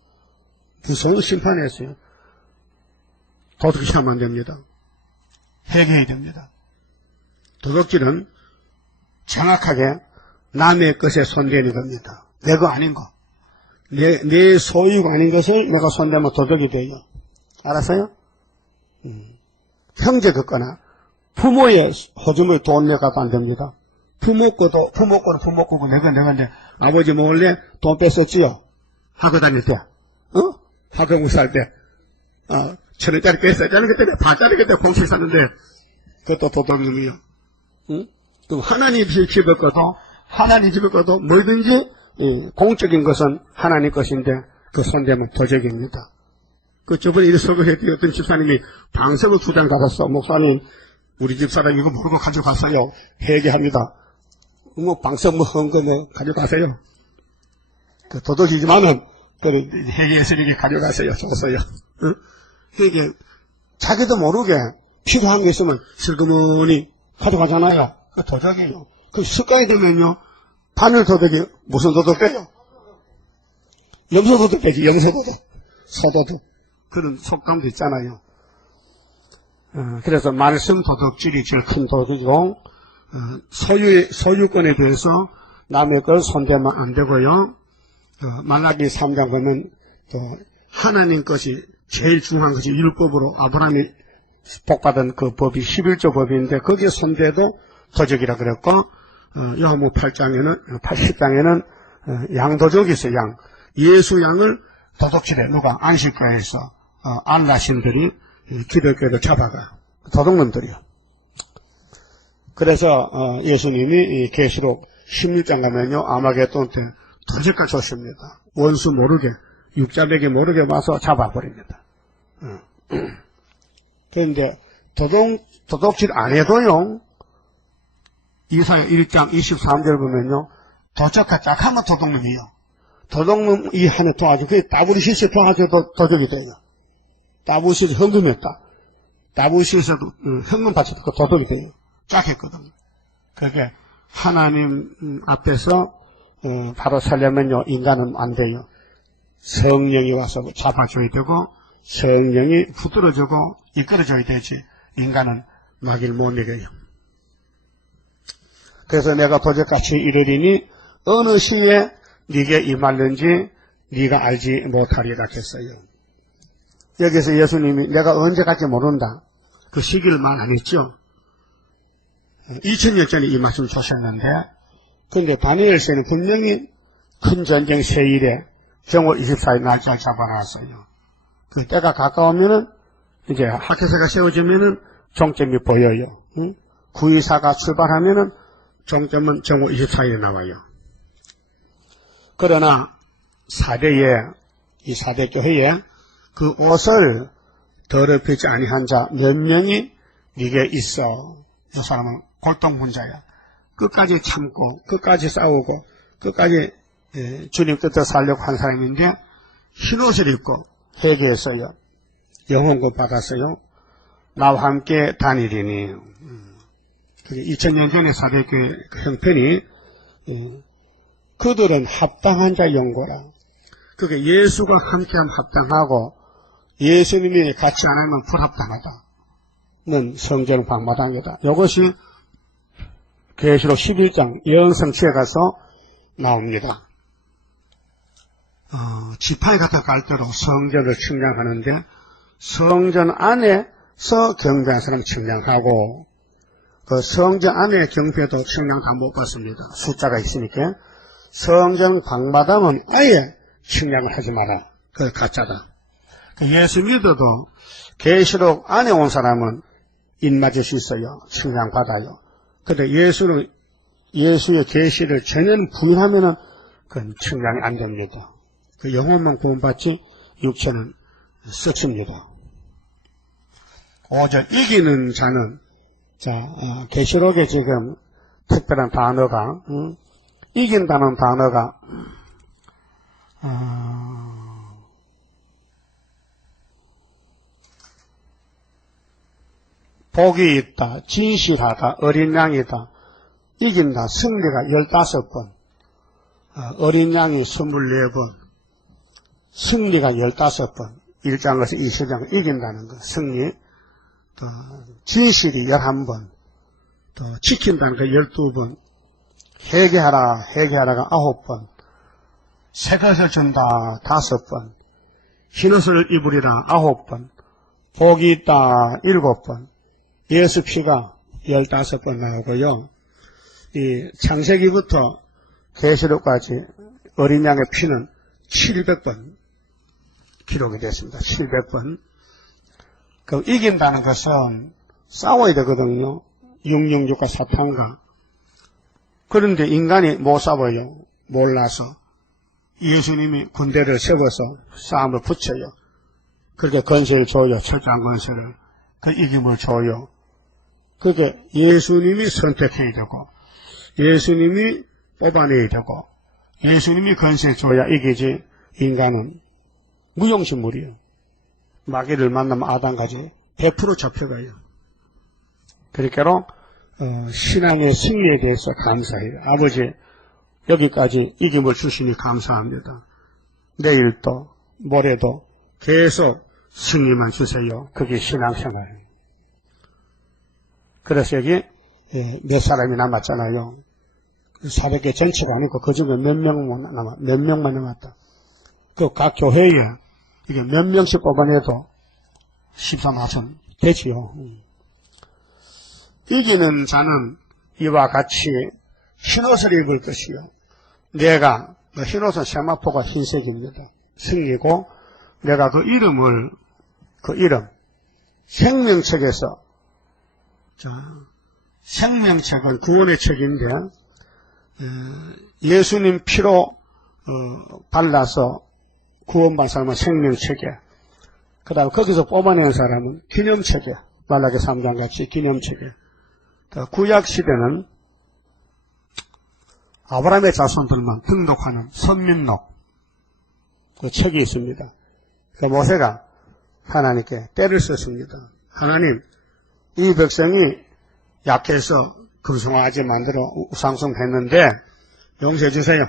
무서운 심판했어요. 도둑질하면 안 됩니다. 회개해야 됩니다. 도둑질은 정확하게 남의 것에 손대는 겁니다. 내 거 아닌 거. 내 소유가 아닌 것을 내가 손대면 도둑이 돼요. 알았어요? 형제 걷거나 부모의 호주머니 돈 내가도 안 됩니다. 부모 거는 부모 거고 내건데 아버지 몰래 돈 뺐었지요. 학교 다닐 때, 학교 무사할 때, 1,000원짜리 뺐었잖아요. 그때 반짜리 그때 공식 샀는데 그것도 도둑놈이요. 그럼 하나님 집에 거도 뭐든지 공적인 것은 하나님 것인데 그 손대면 도적입니다. 그 저번에 이런 소개했더니 어떤 집사님이 방석을 2장 받았어. 목사님 우리 집사람 이거 모르고 가져갔어요. 회개합니다. 방석 헌금에 가져가세요. 그 도둑이지만은 회개했으니 가져가세요. 줬어요. 회개 자기도 모르게 필요한 게 있으면 슬그머니 가져가잖아요. 그 도적이에요. 그 습관이 되면요. 바늘 도둑이 무슨 도둑 빼요? 염소 도둑 빼지. 염소 도둑, 소도둑 그런 속담도 있잖아요. 그래서 말씀 도둑질이 제일 큰 도둑이고 소유권에 대해서 남의 걸 손대면 안 되고요. 말라기 3장 보면 또 하나님 것이 제일 중요한 것이 율법으로 아브라함이 복받은 그 법이 11조 법인데 거기에 손대도 도적이라 그랬고 요한복음 80장에는 양도적이 있어요. 예수 양을 도둑질해. 누가? 안식과에서 안라신들이 기독교를 잡아가. 도둑놈들이요. 그래서 예수님이 계시록 16장 가면요. 아마겟돈 때 도적과 조십니다. 원수 모르게 육자백이 모르게 와서 잡아버립니다. 그런데 도둑질 안 해도요. 이사야 1장 23절 보면요. 도적과 짝하면 도둑놈이요. 도둑놈 이 한해 도와주고 그게 다부리시스 도와줘도 도적이 돼요. 다부리시스 헌금했다. 다부리시스도 헌금 바쳤다. 도둑이 돼요. 짝했거든요. 그게 하나님 앞에서 바로 살려면요. 인간은 안 돼요. 성령이 와서 잡아줘야 되고 성령이 붙들어주고 이끌어줘야 되지. 인간은 마귀를 못 이겨요. 그래서 내가 도적같이 이르리니 어느 시에 네게 임할는지 네가 알지 못하리라 했어요. 여기서 예수님이 내가 언제 갈지 모른다. 그 시기를 말 안 했죠. 2000년 전에 이 말씀을 주셨는데 그런데 다니엘서는 분명히 큰 전쟁 세일에 정월 24일 날짜를 잡아놨어요. 그 때가 가까우면은 이제 학회사가 세워지면은 종점이 보여요. 924가 출발하면은 종점은 정월 24일에 나와요. 그러나 이 4대 교회에 그 옷을 더럽히지 아니한 자 몇 명이 네게 있어. 이 사람은 골동분자야. 끝까지 참고 끝까지 싸우고 끝까지 주님 뜻대로 살려고 한 사람인데 흰옷을 입고 회개했어요. 영혼구 받았어요. 나와 함께 다니리니. 그게 2000년 전에 사대교회 형편이 그들은 합당한 자 연고라. 그게 예수가 함께하면 합당하고 예수님이 같이 안 하면 불합당하다는 성전 방마당이다. 이것이 계시록 11장 영성치에 가서 나옵니다. 지파에 갔다 갈 때도 성전을 측량하는데 성전 안에서 경배한 사람 측량하고 그 성전 안에 경배도 측량 다 못 받습니다. 숫자가 있으니까 성전 방마당은 아예 측량을 하지 마라. 그거 가짜다. 예수 믿어도 계시록 안에 온 사람은 입맞을 수 있어요. 측량 받아요. 근데 예수는 예수의 계시를 전혀 부인하면은 그건 측량이 안 됩니다. 그 영혼만 구원받지 육체는 썩습니다. 5절 이기는 자는 계시록에 지금 특별한 단어가 이긴다는 단어가 복이 있다, 진실하다, 어린 양이다, 이긴다, 승리가 15번, 어린 양이 24번, 승리가 15번, 1장에서 20장 이긴다는 것, 승리, 또 진실이 11번, 또 지킨다는 거 12번, 회개하라가 9번, 새 것을 준다 5번, 흰옷을 입으리라 9번, 복이 있다 7번, 예수 피가 15번 나오고요. 이 창세기부터 계시록까지 어린 양의 피는 700번 기록이 됐습니다. 700번. 그 이긴다는 것은 싸워야 되거든요. 666과 사탄과. 그런데 인간이 못 싸워요. 몰라서. 예수님이 군대를 세워서 싸움을 붙여요. 그렇게 건세를 줘요. 철저한 건세를. 그 이김을 줘요. 그게 예수님이 선택해야 되고 예수님이 뽑아내야 되고 예수님이 건세 줘야 이기지 인간은 무용신물이에요. 마귀를 만나면 아담까지 100% 잡혀가요. 그러니까 신앙의 승리에 대해서 감사해요. 아버지 여기까지 이김을 주시니 감사합니다. 내일도 모레도 계속 승리만 주세요. 그게 신앙생활이에요. 그래서 여기 몇 사람이 남았잖아요. 400개 전체가 아니고 그 중에 몇 명만 남았다. 그 각 교회에 이게 몇 명씩 뽑아내도 14마선 되지요. 이기는 자는 이와 같이 흰옷을 입을 것이요. 내가 흰옷은 세마포가 흰색입니다. 승리고 내가 그 이름 생명책에서 생명책은 구원의 책인데 예수님 피로 발라서 구원받은 사람은 생명책에 그 다음 거기서 뽑아낸 사람은 기념책에 말라기 3장 같이 기념책에 구약시대는 아브라함의 자손들만 등록하는 선민록 그 책이 있습니다. 그 모세가 하나님께 때를 썼습니다. 하나님 이 백성이 약해서 금송아지 만들어 우상숭했는데 용서해 주세요.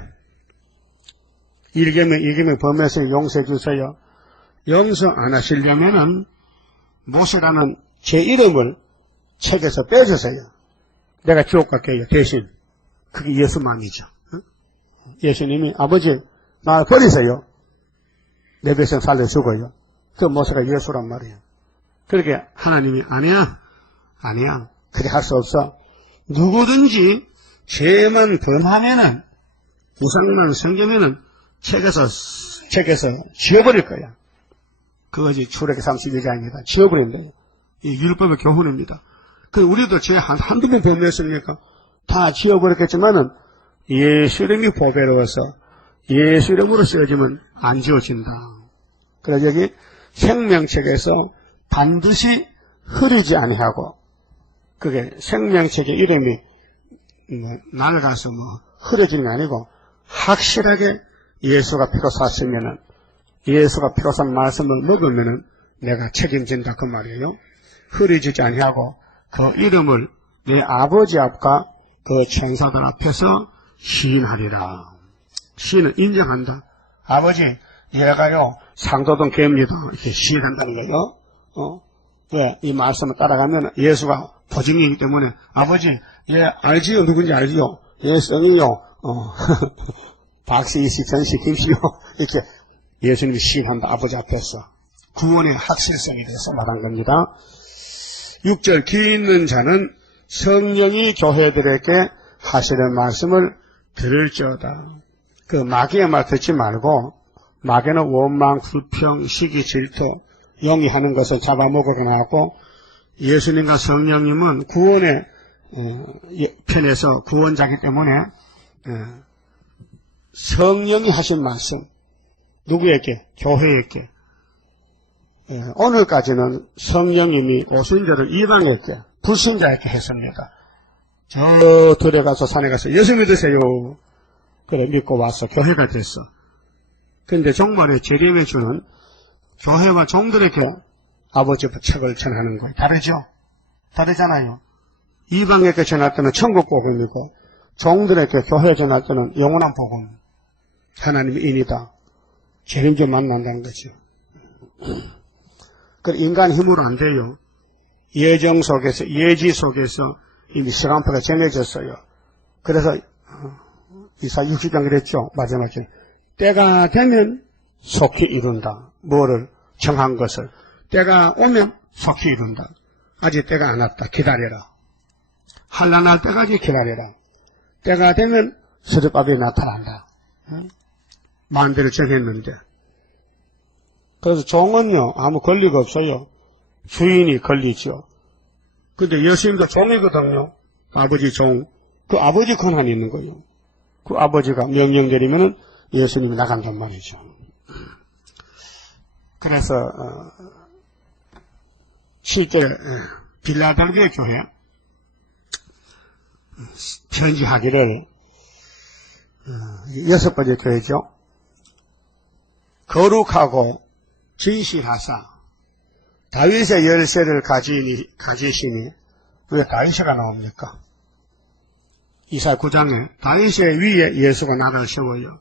1계명 2계명 범해서 용서해 주세요. 용서 안 하시려면은 모세라는 제 이름을 책에서 빼주세요. 내가 지옥 갈게요. 대신 그게 예수만이죠. 예수님이 아버지 나 버리세요. 내 백성 살려주고요. 그 모세가 예수란 말이에요. 그렇게 하나님이 아니야. 그렇게 할 수 없어. 누구든지 죄만 범하면은 우상만 섬기면은 책에서 지워버릴 거야. 그것이 출애기 32장입니다. 지워버린다. 이 율법의 교훈입니다. 그 우리도 죄 한두 번 범했으니까 다 지워버렸겠지만은 예수 이름이 보배로워서 예수 이름으로 쓰여지면 안 지워진다. 그래서 여기 생명책에서 반드시 흐리지 아니하고 그게 생명책의 이름이 낡아서 흐려지는 게 아니고 확실하게 예수가 피로 샀으면은, 예수가 피로 산 말씀을 먹으면은 내가 책임진다 그 말이에요. 흐리지지 아니하고 그 이름을 내 아버지 앞과 그 천사들 앞에서 시인하리라. 시인은 인정한다. 아버지, 얘가요 상도동 개입니다. 이렇게 시인한다는 거예요. 왜? 이 말씀을 따라가면 예수가 보증이기 때문에 아버지, 얘 알지요? 누군지 알지요? 얘 성이요. 박씨, 이씨, 전씨, 김씨요. 이렇게 예수님이 시인한다. 아버지 앞에서. 구원의 확실성에 대해서 말한 겁니다. 6절, 귀 있는 자는 성령이 교회들에게 하시는 말씀을 들을지어다. 그 마귀의 말 듣지 말고, 마귀는 원망, 불평, 시기, 질투, 영이 하는 것을 잡아먹으러 나왔고, 예수님과 성령님은 구원의 편에서 구원자이기 때문에 성령이 하신 말씀, 누구에게? 교회에게. 오늘까지는 성령님이 오순절을 이방에게, 불신자에게 했습니다. 저 들에 가서 산에 가서 예수 믿으세요. 그래 믿고 와서 교회가 됐어. 그런데 종말의 재림에 주는 교회와 종들에게 아버지 책을 전하는 거예요. 다르죠? 다르잖아요. 이방에게 전할 때는 천국 복음이고 종들에게 교회에 전할 때는 영원한 복음. 하나님의 인이다. 재림주 만난다는 거죠. 그 인간 힘으로 안 돼요. 예정 속에서, 예지 속에서 이미 시간표가 정해졌어요. 그래서 이사 60장 그랬죠. 마지막에 때가 되면 속히 이룬다. 뭐를? 정한 것을. 때가 오면 속히 이룬다. 아직 때가 안 왔다. 기다려라. 한란할 때까지 기다려라. 때가 되면 스룹밥이 나타난다. 만대를 정했는데. 그래서 종은요 아무 권리가 없어요. 주인이 권리죠. 근데 예수님도 종이거든요. 아버지 종. 그 아버지 권한이 있는 거예요. 그 아버지가 명령 내리면은 예수님이 나간단 말이죠. 그래서 7절 빌라델비아 교회 편지하기를 6번째 교회죠. 거룩하고 진실하사 다윗의 열쇠를 가지시니 왜 다윗이가 나옵니까? 이사야 9장에 다윗의 위에 예수가 나라를 세워요.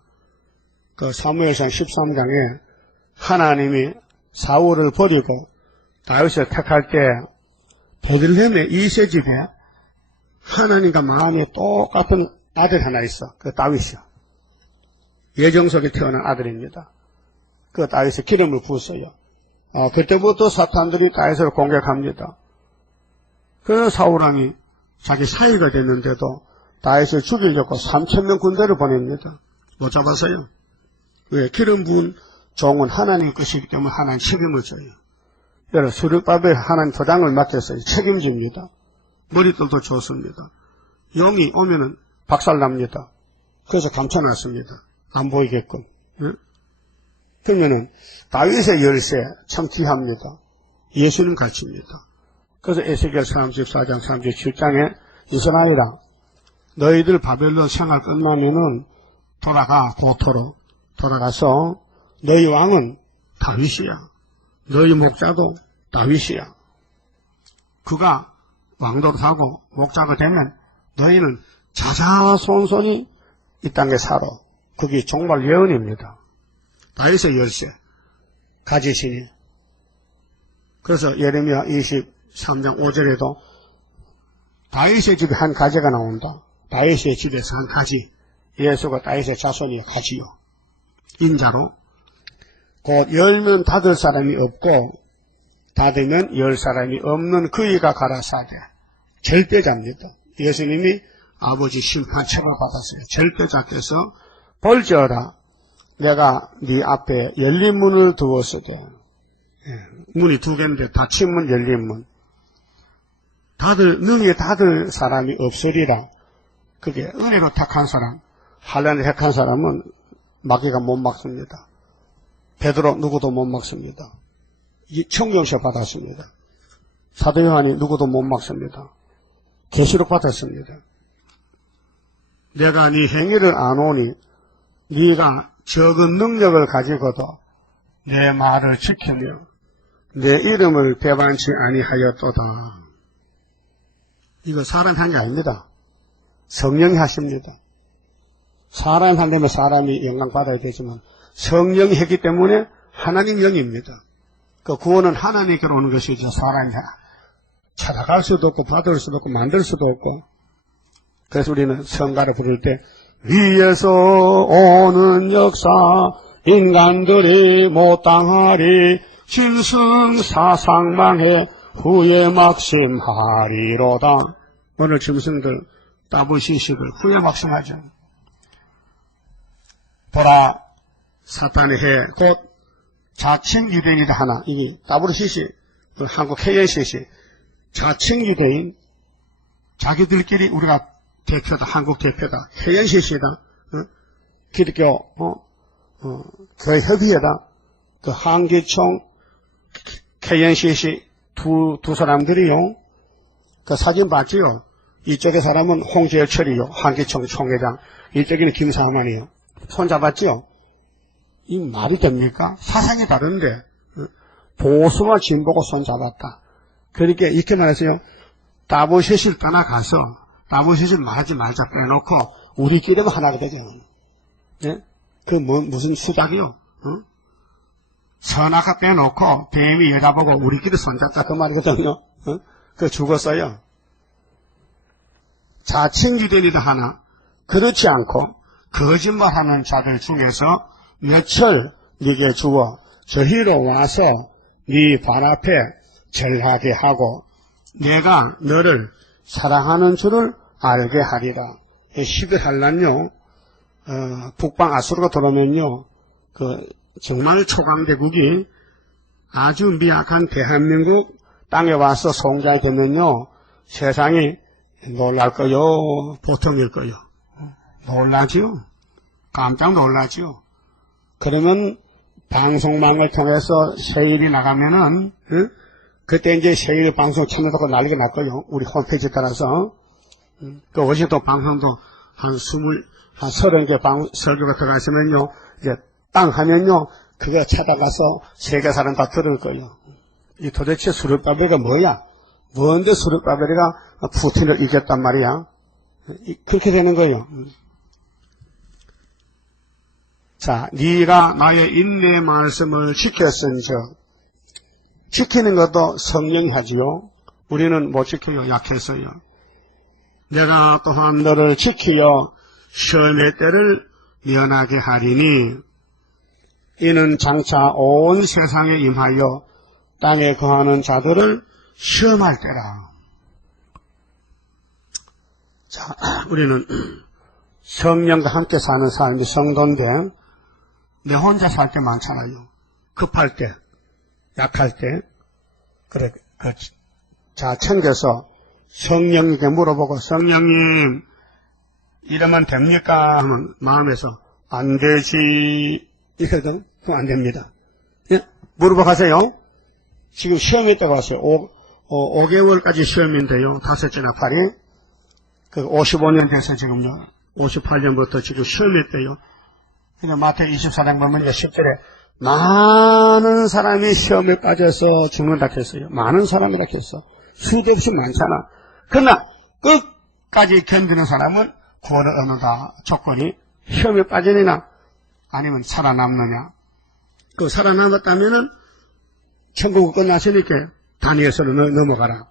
그 사무엘상 13장에 하나님이 사울을 버리고 다윗을 택할 때 베들레헴의 이세 집에 하나님과 마음이 똑같은 아들 하나 있어. 그 다윗이요. 예정 속에 태어난 아들입니다. 그 다윗의 기름을 부었어요. 그때부터 사탄들이 다윗을 공격합니다. 그래서 사울왕이 자기 사위가 됐는데도 다윗을 죽이려고 3,000명 군대를 보냅니다. 못 잡았어요. 왜? 기름 부은 종은 하나님 것이기 때문에 하나님 책임을 져요. 여러분, 스룹밥에 하나님 도장을 맡겼어요. 책임집니다. 머리들도 좋습니다. 영이 오면은 박살납니다. 그래서 감춰놨습니다. 안 보이게끔. 예? 그러면은 다윗의 열쇠 참 귀합니다. 예수님 가치입니다. 그래서 에스겔 34장 37장에 이스라엘아 너희들 바벨론 생활 끝나면은 돌아가 고토로 돌아가서 너희 왕은 다윗이야. 너희 목자도 다윗이야. 그가 왕도를 하고 목자가 되면 너희는 자자손손이 이 땅에 살아. 그게 정말 예언입니다. 다윗의 열쇠 가지시니. 그래서 예레미야 23장 5절에도 다윗의 집에 한 가지가 나온다. 다윗의 집에서 한 가지. 예수가 다윗의 자손이요 가지요. 인자로 곧 열면 닫을 사람이 없고 닫으면 열 사람이 없는 그이가 가라사대. 절대자입니다. 예수님이 아버지 심판책을 받았어요. 절대자께서 볼지어다 내가 네 앞에 열린 문을 두었으되 문이 두 개인데 닫힌 문 열린 문 능히 닫을 사람이 없으리라. 그게 은혜로 택한 사람 한란을 택한 사람은 마귀가 못 막습니다. 베드로 누구도 못 막습니다. 청정시 받았습니다. 사도 요한이 누구도 못 막습니다. 계시록 받았습니다. 내가 네 행위를 아노니 네가 적은 능력을 가지고도 내 말을 지키며 내 이름을 배반치 아니하였도다. 이거 사람이 한 게 아닙니다. 성령이 하십니다. 사람이 한다면 사람이 영광받아야 되지만 성령이 했기 때문에 하나님 영입니다. 그 구원은 하나님께로 오는 것이죠. 사람이 찾아갈 수도 없고 받을 수도 없고 만들 수도 없고. 그래서 우리는 성가를 부를 때 위에서 오는 역사 인간들이 못당하리 짐승 사상망해 후에 막심하리로다. 오늘 짐승들 따부시식을 후에 막심하죠. 보라 사탄의 해 곧 자칭 유대인이다 하나. 이게 따부시식 한국 해외시식 자칭 유대인 자기들끼리 우리가 대표다 한국 대표다 해외시식이다 기독교 교회 협의회다 그 한기총 KNCC 두 사람들이요. 그 사진 봤지요? 이쪽의 사람은 홍재철이요. 한기총 총회장. 이쪽에는 김사만이요. 손잡았지요? 이 말이 됩니까? 사상이 다른데 보수와 진보가 손잡았다. 그러니까 이렇게 말해서요. 따보셋을 떠나가서 따보셋을 말하지 말자 빼놓고 우리끼리만 하나가 되죠. 예? 그 무슨 수작이요? 선악과 빼놓고 뱀이 여자 보고 우리끼리 손잡자 그 말이거든요. 그 죽었어요. 자칭 유대인이다 하나 그렇지 않고 거짓말하는 자들 중에서 몇철 네게 주어 저희로 와서 네 발 앞에 절하게 하고 내가 너를 사랑하는 줄을 알게 하리라. 11한란요 북방 아수르가 들어오면요 정말 초강대국이 아주 미약한 대한민국 땅에 와서 송장이 되면요 세상이 놀랄 거요 보통일 거요. 놀라지요. 깜짝 놀라지요. 그러면 방송망을 통해서 세일이 나가면은 그때 이제 세일 방송 참여하고 난리가 날 거요. 우리 홈페이지에 따라서 그 어제도 방송도 한 30개 설교가 들어가시면요 이제 땅 하면요 그거 찾아가서 세계 사람 다 들을 거예요. 이 도대체 수르바벨가 뭐야? 뭔데 수르바벨이가 푸틴을 이겼단 말이야? 그렇게 되는 거예요. 자, 네가 나의 인내 말씀을 지켰은즉 지키는 것도 성령이 하지요. 우리는 못 지켜요. 약해서요. 내가 또한 너를 지키어 시험의 때를 면하게 하리니 이는 장차 온 세상에 임하여 땅에 거하는 자들을 시험할 때라. 자, 우리는 성령과 함께 사는 삶이 성도인데 내 혼자 살 때 많잖아요. 급할 때, 약할 때, 그래, 자, 챙겨서 성령님께 물어보고, 성령님, 이러면 됩니까? 하면 마음에서, 안 되지. 이거든? 그럼 안 됩니다. 예? 물어봐 가세요. 지금 시험에 떠가세요. 5개월까지 시험인데요. 5째 나팔이. 그 55년 돼서 지금요. 58년부터 지금 시험에 떠요. 그냥 마태 24장 보면 10절에 많은 사람이 시험에 빠져서 죽는다 했어요. 많은 사람이라 했어. 수도 없이 많잖아. 그러나 끝까지 견디는 사람은 구원을 얻는다. 조건이 시험에 빠지느냐 아니면 살아남느냐. 그 살아남았다면은 천국이 끝났으니까 다니엘서로 넘어가라.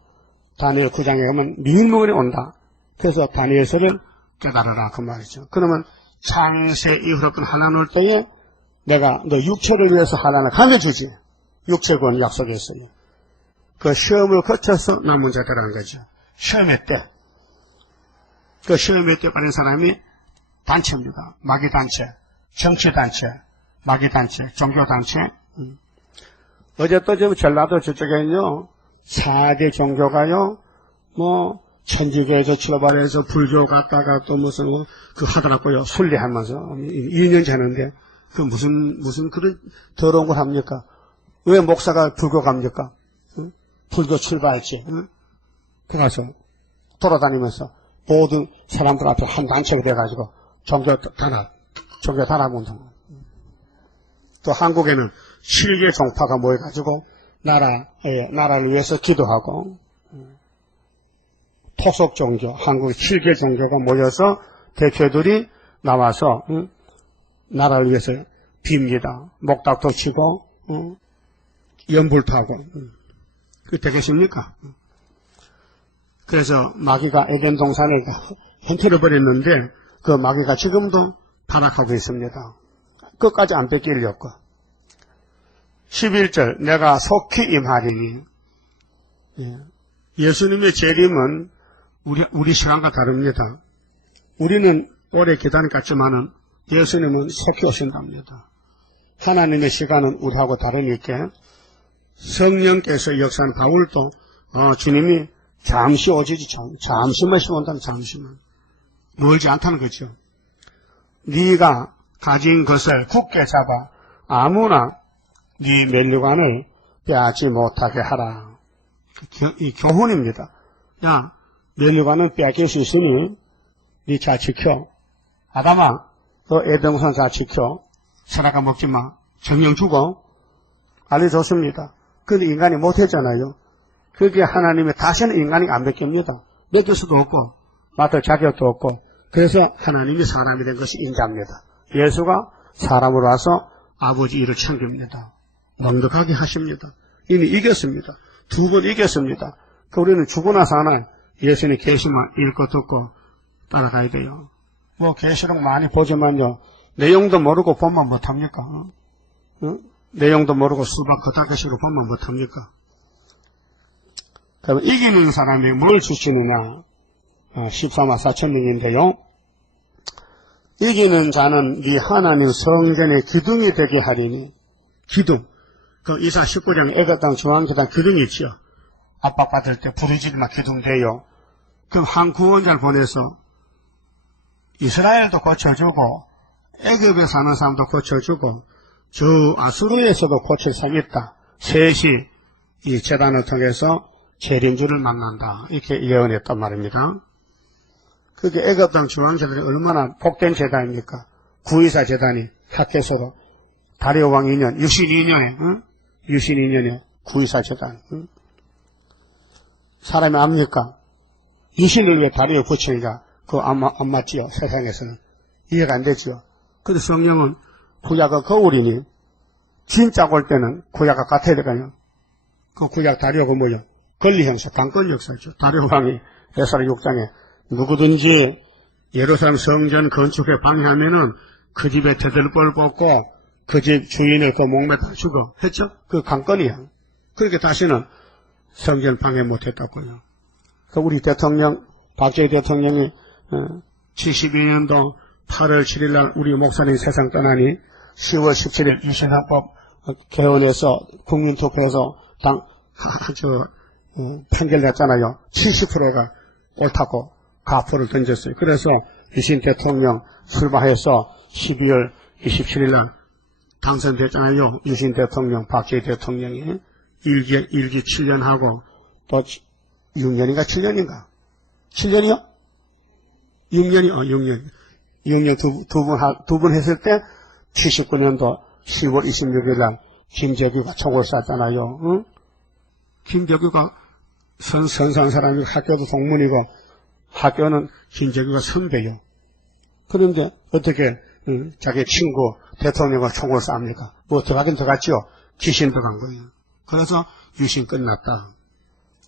다니엘 9장에 가면 미일문이 온다. 그래서 다니엘서를 깨달아라 그 말이죠. 그러면 창세 이후로 하나님 올 때에 내가 너 육체를 위해서 하나님을 강해주지. 육체권 약속했어요. 그 시험을 거쳐서 남은 자들하는 거죠. 시험의 때. 그 시험의 때 빠진 사람이 단체입니다. 마귀단체, 정치단체, 마귀단체, 종교단체. 어제 또 좀 전라도 저쪽에는요, 4대 종교가요, 천주교에서 출발해서 불교 갔다가 또 무슨 그 하더라고요. 순례하면서 2년 자는데 그 무슨 그런 더러운 걸 합니까? 왜 목사가 불교 갑니까? 응? 불교 출발지. 응? 그래서 돌아다니면서 모든 사람들 앞에 한 단체가 돼가지고 종교 단합 종교 단합운동. 또 한국에는 7개 종파가 모여가지고 나라를 위해서 기도하고, 토속 종교, 한국의 7개 종교가 모여서 대표들이 나와서 나라를 위해서 빕니다. 목닥도 치고 연불도 하고. 그게 되겠습니까? 그래서 마귀가 에덴 동산에 현태를 버렸는데 그 마귀가 지금도 타락하고 있습니다. 끝까지 안 뺏기려고. 11절 내가 속히 임하리니. 예수님의 재림은 우리 시간과 다릅니다. 우리는 오래 기다릴 것 같지만은 예수님은 속히 오신답니다. 하나님의 시간은 우리하고 다르니까 성령께서 역사한 바울도 주님이 잠시 오지지 잠시만 온다면 잠시만 멀지 않다는 거죠. 네가 가진 것을 굳게 잡아 아무나 네 면류관을 빼앗지 못하게 하라. 이 교훈입니다. 야, 면류관은 빼앗길 수 있으니 네 잘 지켜. 아담아, 너 에덴동산 잘 지켜. 선악과 먹지 마. 정령 주고. 알려줬습니다. 근데 인간이 못했잖아요. 그게 하나님이 다시는 인간이 안 맡깁니다. 맡길 수도 없고 맡을 자격도 없고 그래서 하나님이 사람이 된 것이 인자입니다. 예수가 사람으로 와서 아버지 일을 챙깁니다. 넉넉하게 하십니다. 이미 이겼습니다. 2번 이겼습니다. 우리는 죽고 나서 하나 예수님 계시만 읽고 듣고 따라가야 돼요. 뭐 계시록 많이 보지만요. 내용도 모르고 보면 못합니까? 내용도 모르고 수박 그다개식으로 보면 못합니까? 그럼 이기는 사람이 뭘 주시느냐? 14만 4천 명인데요. 이기는 자는 네 하나님 성전의 기둥이 되게 하리니. 기둥. 그 이사 19장 애굽 땅 중앙교단 기둥이 있죠. 압박받을 때 부르짖으면 기둥 돼요. 그럼 한 구원자를 보내서 이스라엘도 고쳐주고 애굽에 사는 사람도 고쳐주고 저 아수르에서도 고칠 사람이 있다. 셋이 이 제단을 통해서 재림주를 만난다. 이렇게 예언했단 말입니다. 그게 애굽 땅 중앙제단이 얼마나 복된 제단입니까? 구이사 제단이 학계소로 다리오 왕 2년, 62년에 구이사 제단. 사람이 압니까? 유신을 위해 다리오 붙이니까 그거 안 맞지요. 세상에서는. 이해가 안 되지요. 근데 성령은 구약은 거울이니 진짜 올 때는 구약과 같아야 되거든요. 그 구약 다리오가 뭐요? 권리 형사, 강권 역사죠. 다리오 왕이 에스라 6장에 누구든지 예루살렘 성전 건축에 방해하면은 그 집에 대들벌 뽑고 그 집 주인을 그 목매다 죽어 했죠? 그 강권이야. 그렇게 다시는 성전 방해 못했다고요. 그 우리 대통령 박정희 대통령이 72년도 8월 7일 날 우리 목사님 세상 떠나니 10월 17일 유신헌법 개헌해서 국민투표에서 판결 냈잖아요. 70%가 옳다고 가포를 던졌어요. 그래서 유신 대통령 출마해서 12월 27일 날 당선됐잖아요. 유신 대통령, 박정희 대통령이 일기 7년 하고 또 6년인가 7년인가? 7년이요? 6년이, 6년 두 번 했을 때 79년도 10월 26일 날 김재규가 총을 쐈잖아요. 응? 김재규가 선사한 사람이고 학교도 동문이고 학교는 김재규가 선배요. 그런데 어떻게 자기 친구 대통령과 총을 쏩니까? 뭐 들어가긴 들어갔죠. 귀신 들어간 거예요. 그래서 유신 끝났다.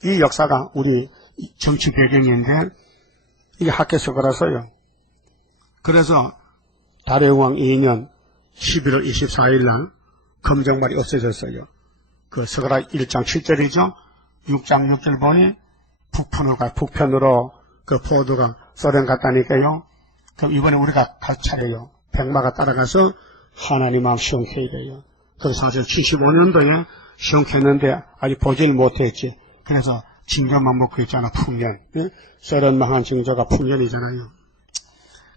이 역사가 우리 정치 배경인데 이게 학계서거라서요. 그래서 다레왕 2년 11월 24일 날 검정말이 없어졌어요. 그 서가라 1장 7절이죠. 6장 6절 보니 북편으로 그 포도가 소련 갔다니까요. 그럼 이번에 우리가 갈 차례요. 백마가 따라가서 하나님 마음 시험해야 돼요. 그래서 사실 75년도에 시험했는데 아직 보질 못했지. 그래서 징조만 먹고 있잖아. 풍년. 소련 망한 징조가 풍년이잖아요.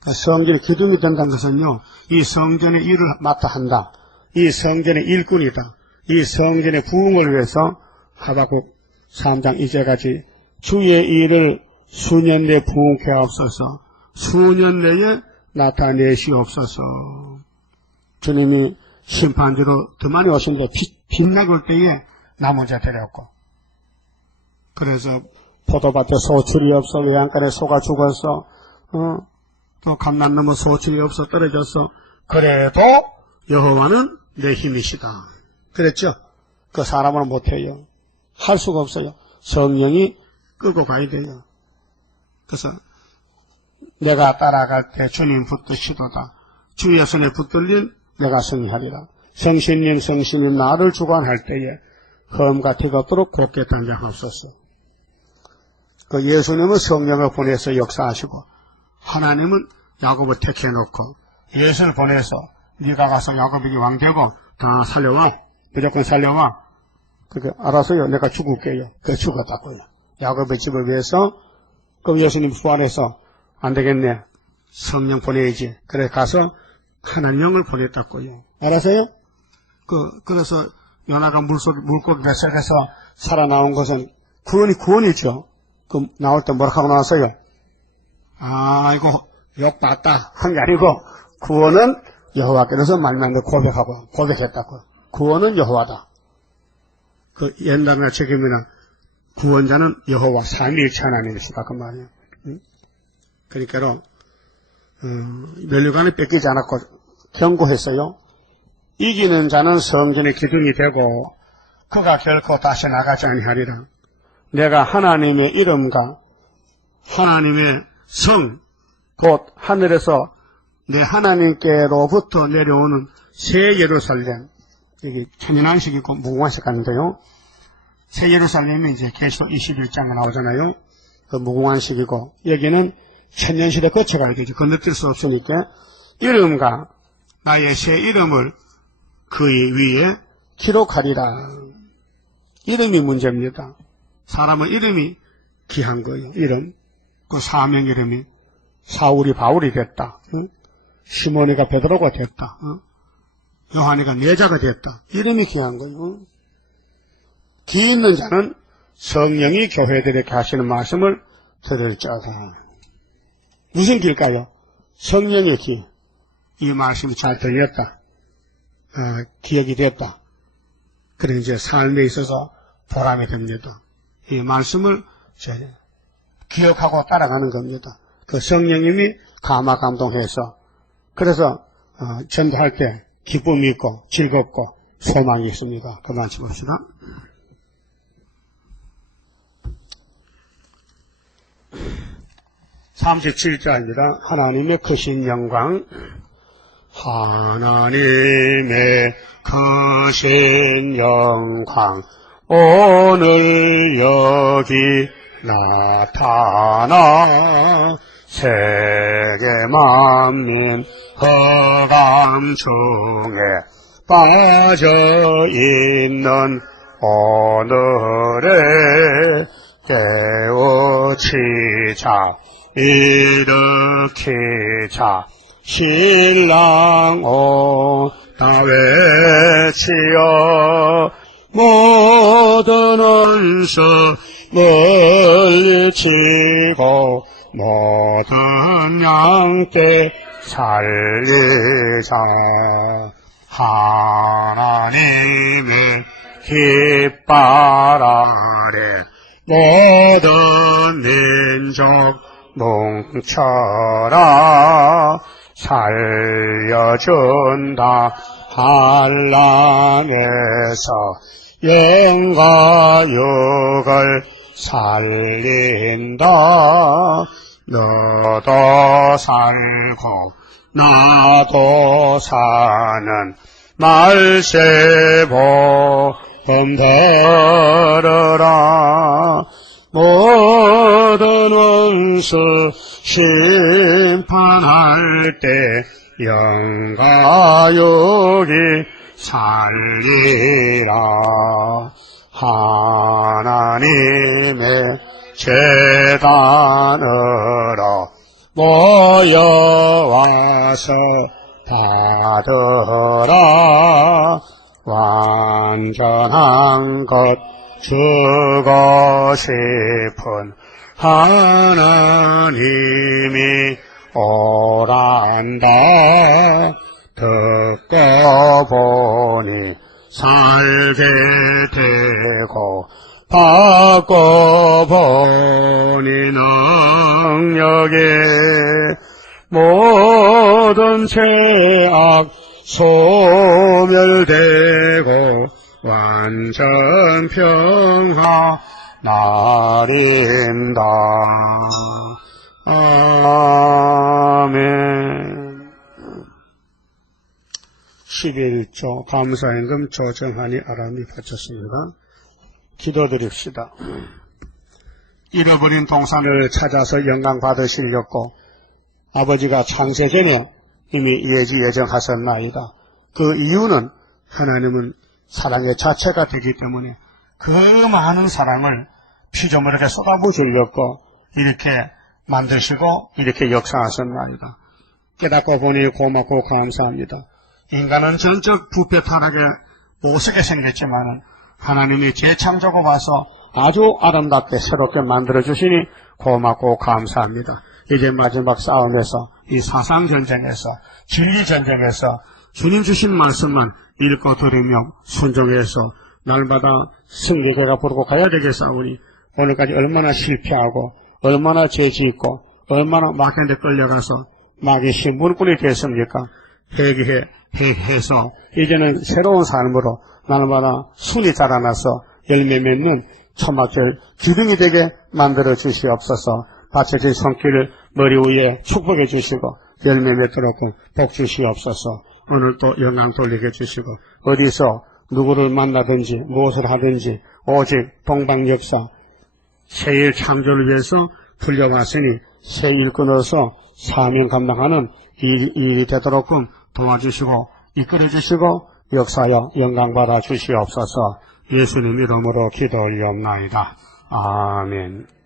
성전의 기둥이 된다는 것은요. 이 성전의 일을 맡아 한다. 이 성전의 일꾼이다. 이 성전의 부흥을 위해서 하박국 3장 2절까지 주의 일을 수년 내에 부흥케 하옵소서. 수년 내에 나타내시옵소서. 주님이 심판지로 더 많이 오신데 빛나게 올 때에 나무자 데려왔고, 그래서 포도밭에 소출이 없어, 외양간에 소가 죽었어, 또 감난 넘어 소출이 없어 떨어졌어. 그래도 여호와는 내 힘이시다. 그랬죠? 그 사람은 못해요. 할 수가 없어요. 성령이 끌고 가야 돼요. 그래서 내가 따라갈 때 주님 붙드시도다. 주의 손에 붙들린 내가 승리하리라. 성신님 나를 주관할 때에 험과 티가 없도록 곱게 단장하옵소서. 그 예수님은 성령을 보내서 역사하시고, 하나님은 야곱을 택해놓고 예수를 보내서 네가 가서 야곱에게 왕되고 다 살려와. 무조건 살려와. 그게 알아서요. 내가 죽을게요. 그 죽었다고요. 야곱의 집을 위해서. 그럼 예수님 부활해서 안 되겠네. 성령 보내야지. 그래 가서 하나님 영을 보냈다고요. 알아서요? 그래서 요나가 물고기 뱃속에서 살아나온 것은 구원이죠. 그 나올 때 뭐라고 하고 나왔어요? 아이고 욕 봤다 한 게 아니고, 구원은 여호와께서 말씀하는 고백했다고. 구원은 여호와다. 그 옛날이나 지금이나 구원자는 여호와 삼위일체 하나님이시다 그 말이에요. 그러니까 면류관을 뺏기지 않았고 경고했어요. 이기는 자는 성전의 기둥이 되고 그가 결코 다시 나가지 아니하리라. 내가 하나님의 이름과 하나님의 성, 곧 하늘에서 내 하나님께로부터 내려오는 새 예루살렘, 여기 천연한식 있고 무궁화식 하는데요. 새 예루살렘이 이제 계시록 21장에 나오잖아요. 그 무궁화식이고, 여기는 천년시대 거쳐가야 되죠. 건너뛸 수 없으니까 이름과 나의 새 이름을 그의 위에 기록하리라. 이름이 문제입니다. 사람은 이름이 귀한 거예요. 이름. 그 사명 이름이 사울이 바울이 됐다. 시몬이가 베드로가 됐다. 요한이가 내자가 됐다. 이름이 귀한 거예요. 기 있는 자는 성령이 교회들에게 하시는 말씀을 들을 자다. 무슨 길까요? 성령의 기. 이 말씀이 잘 들렸다. 기억이 됐다. 그래 이제 삶에 있어서 보람이 됩니다. 이 말씀을 기억하고 따라가는 겁니다. 그 성령님이 감화감동해서, 그래서 전도할 때 기쁨이 있고 즐겁고 소망이 있습니다. 그만 봅시다. (37절입니다) 하나님의 크신 영광. 하나님의 크신 영광 오늘 여기 나타나 세계 만민 허감 중에 빠져있는 오늘에 깨우치자 일으키자 신랑 오다 외치어 모든 원수 물리치고 모든 양떼 살리자. 하나님의 깃발 아래 모든 민족 뭉쳐라. 살려준다 환난에서 영과 육을 살린다. 너도 살고 나도 사는 말세복음 들으라. 모든 원수 심판할 때 영과 육이 살리라. 하나님의 제단으로 모여와서 받으라. 완전한 것 주고 싶은 하나님이 오란다. 깨보니 살게 되고 바꿔보니 능력에 모든 죄악 소멸되고 완전 평화 나린다. 아멘. 11조 감사임금 조정하니 아람이 바쳤습니다. 기도드립시다. 잃어버린 동산을 찾아서 영광 받으시려고 아버지가 창세전에 이미 예정하셨나이다. 그 이유는 하나님은 사랑의 자체가 되기 때문에 그 많은 사랑을 피조물에게 쏟아부으시려고 이렇게 만드시고 이렇게 역사하셨나이다. 깨닫고 보니 고맙고 감사합니다. 인간은 전적 부패 타락에 못쓰게 생겼지만 하나님이 재창조고 봐서 아주 아름답게 새롭게 만들어주시니 고맙고 감사합니다. 이제 마지막 싸움에서 이 사상전쟁에서 진리전쟁에서 주님 주신 말씀만 읽고 들으며 순종해서 날마다 승리대가 부르고 가야 되겠사오니 오늘까지 얼마나 실패하고 얼마나 죄짓고 얼마나 마귀한테 끌려가서 마귀 신분꾼이 됐습니까? 회개해서 이제는 새로운 삶으로 날마다 순이 자라나서 열매 맺는 초막절 기둥이 되게 만들어 주시옵소서. 받쳐진 손길을 머리 위에 축복해 주시고 열매 맺도록 복 주시옵소서. 오늘 또 영광 돌리게 주시고 어디서 누구를 만나든지 무엇을 하든지 오직 동방역사 새일 창조를 위해서 불려왔으니 새 일 끊어서 사명 감당하는 일이 되도록 도와주시고 이끌어 주시고 역사여 영광 받아 주시옵소서. 예수님 이름으로 기도 올리옵나이다. 아멘.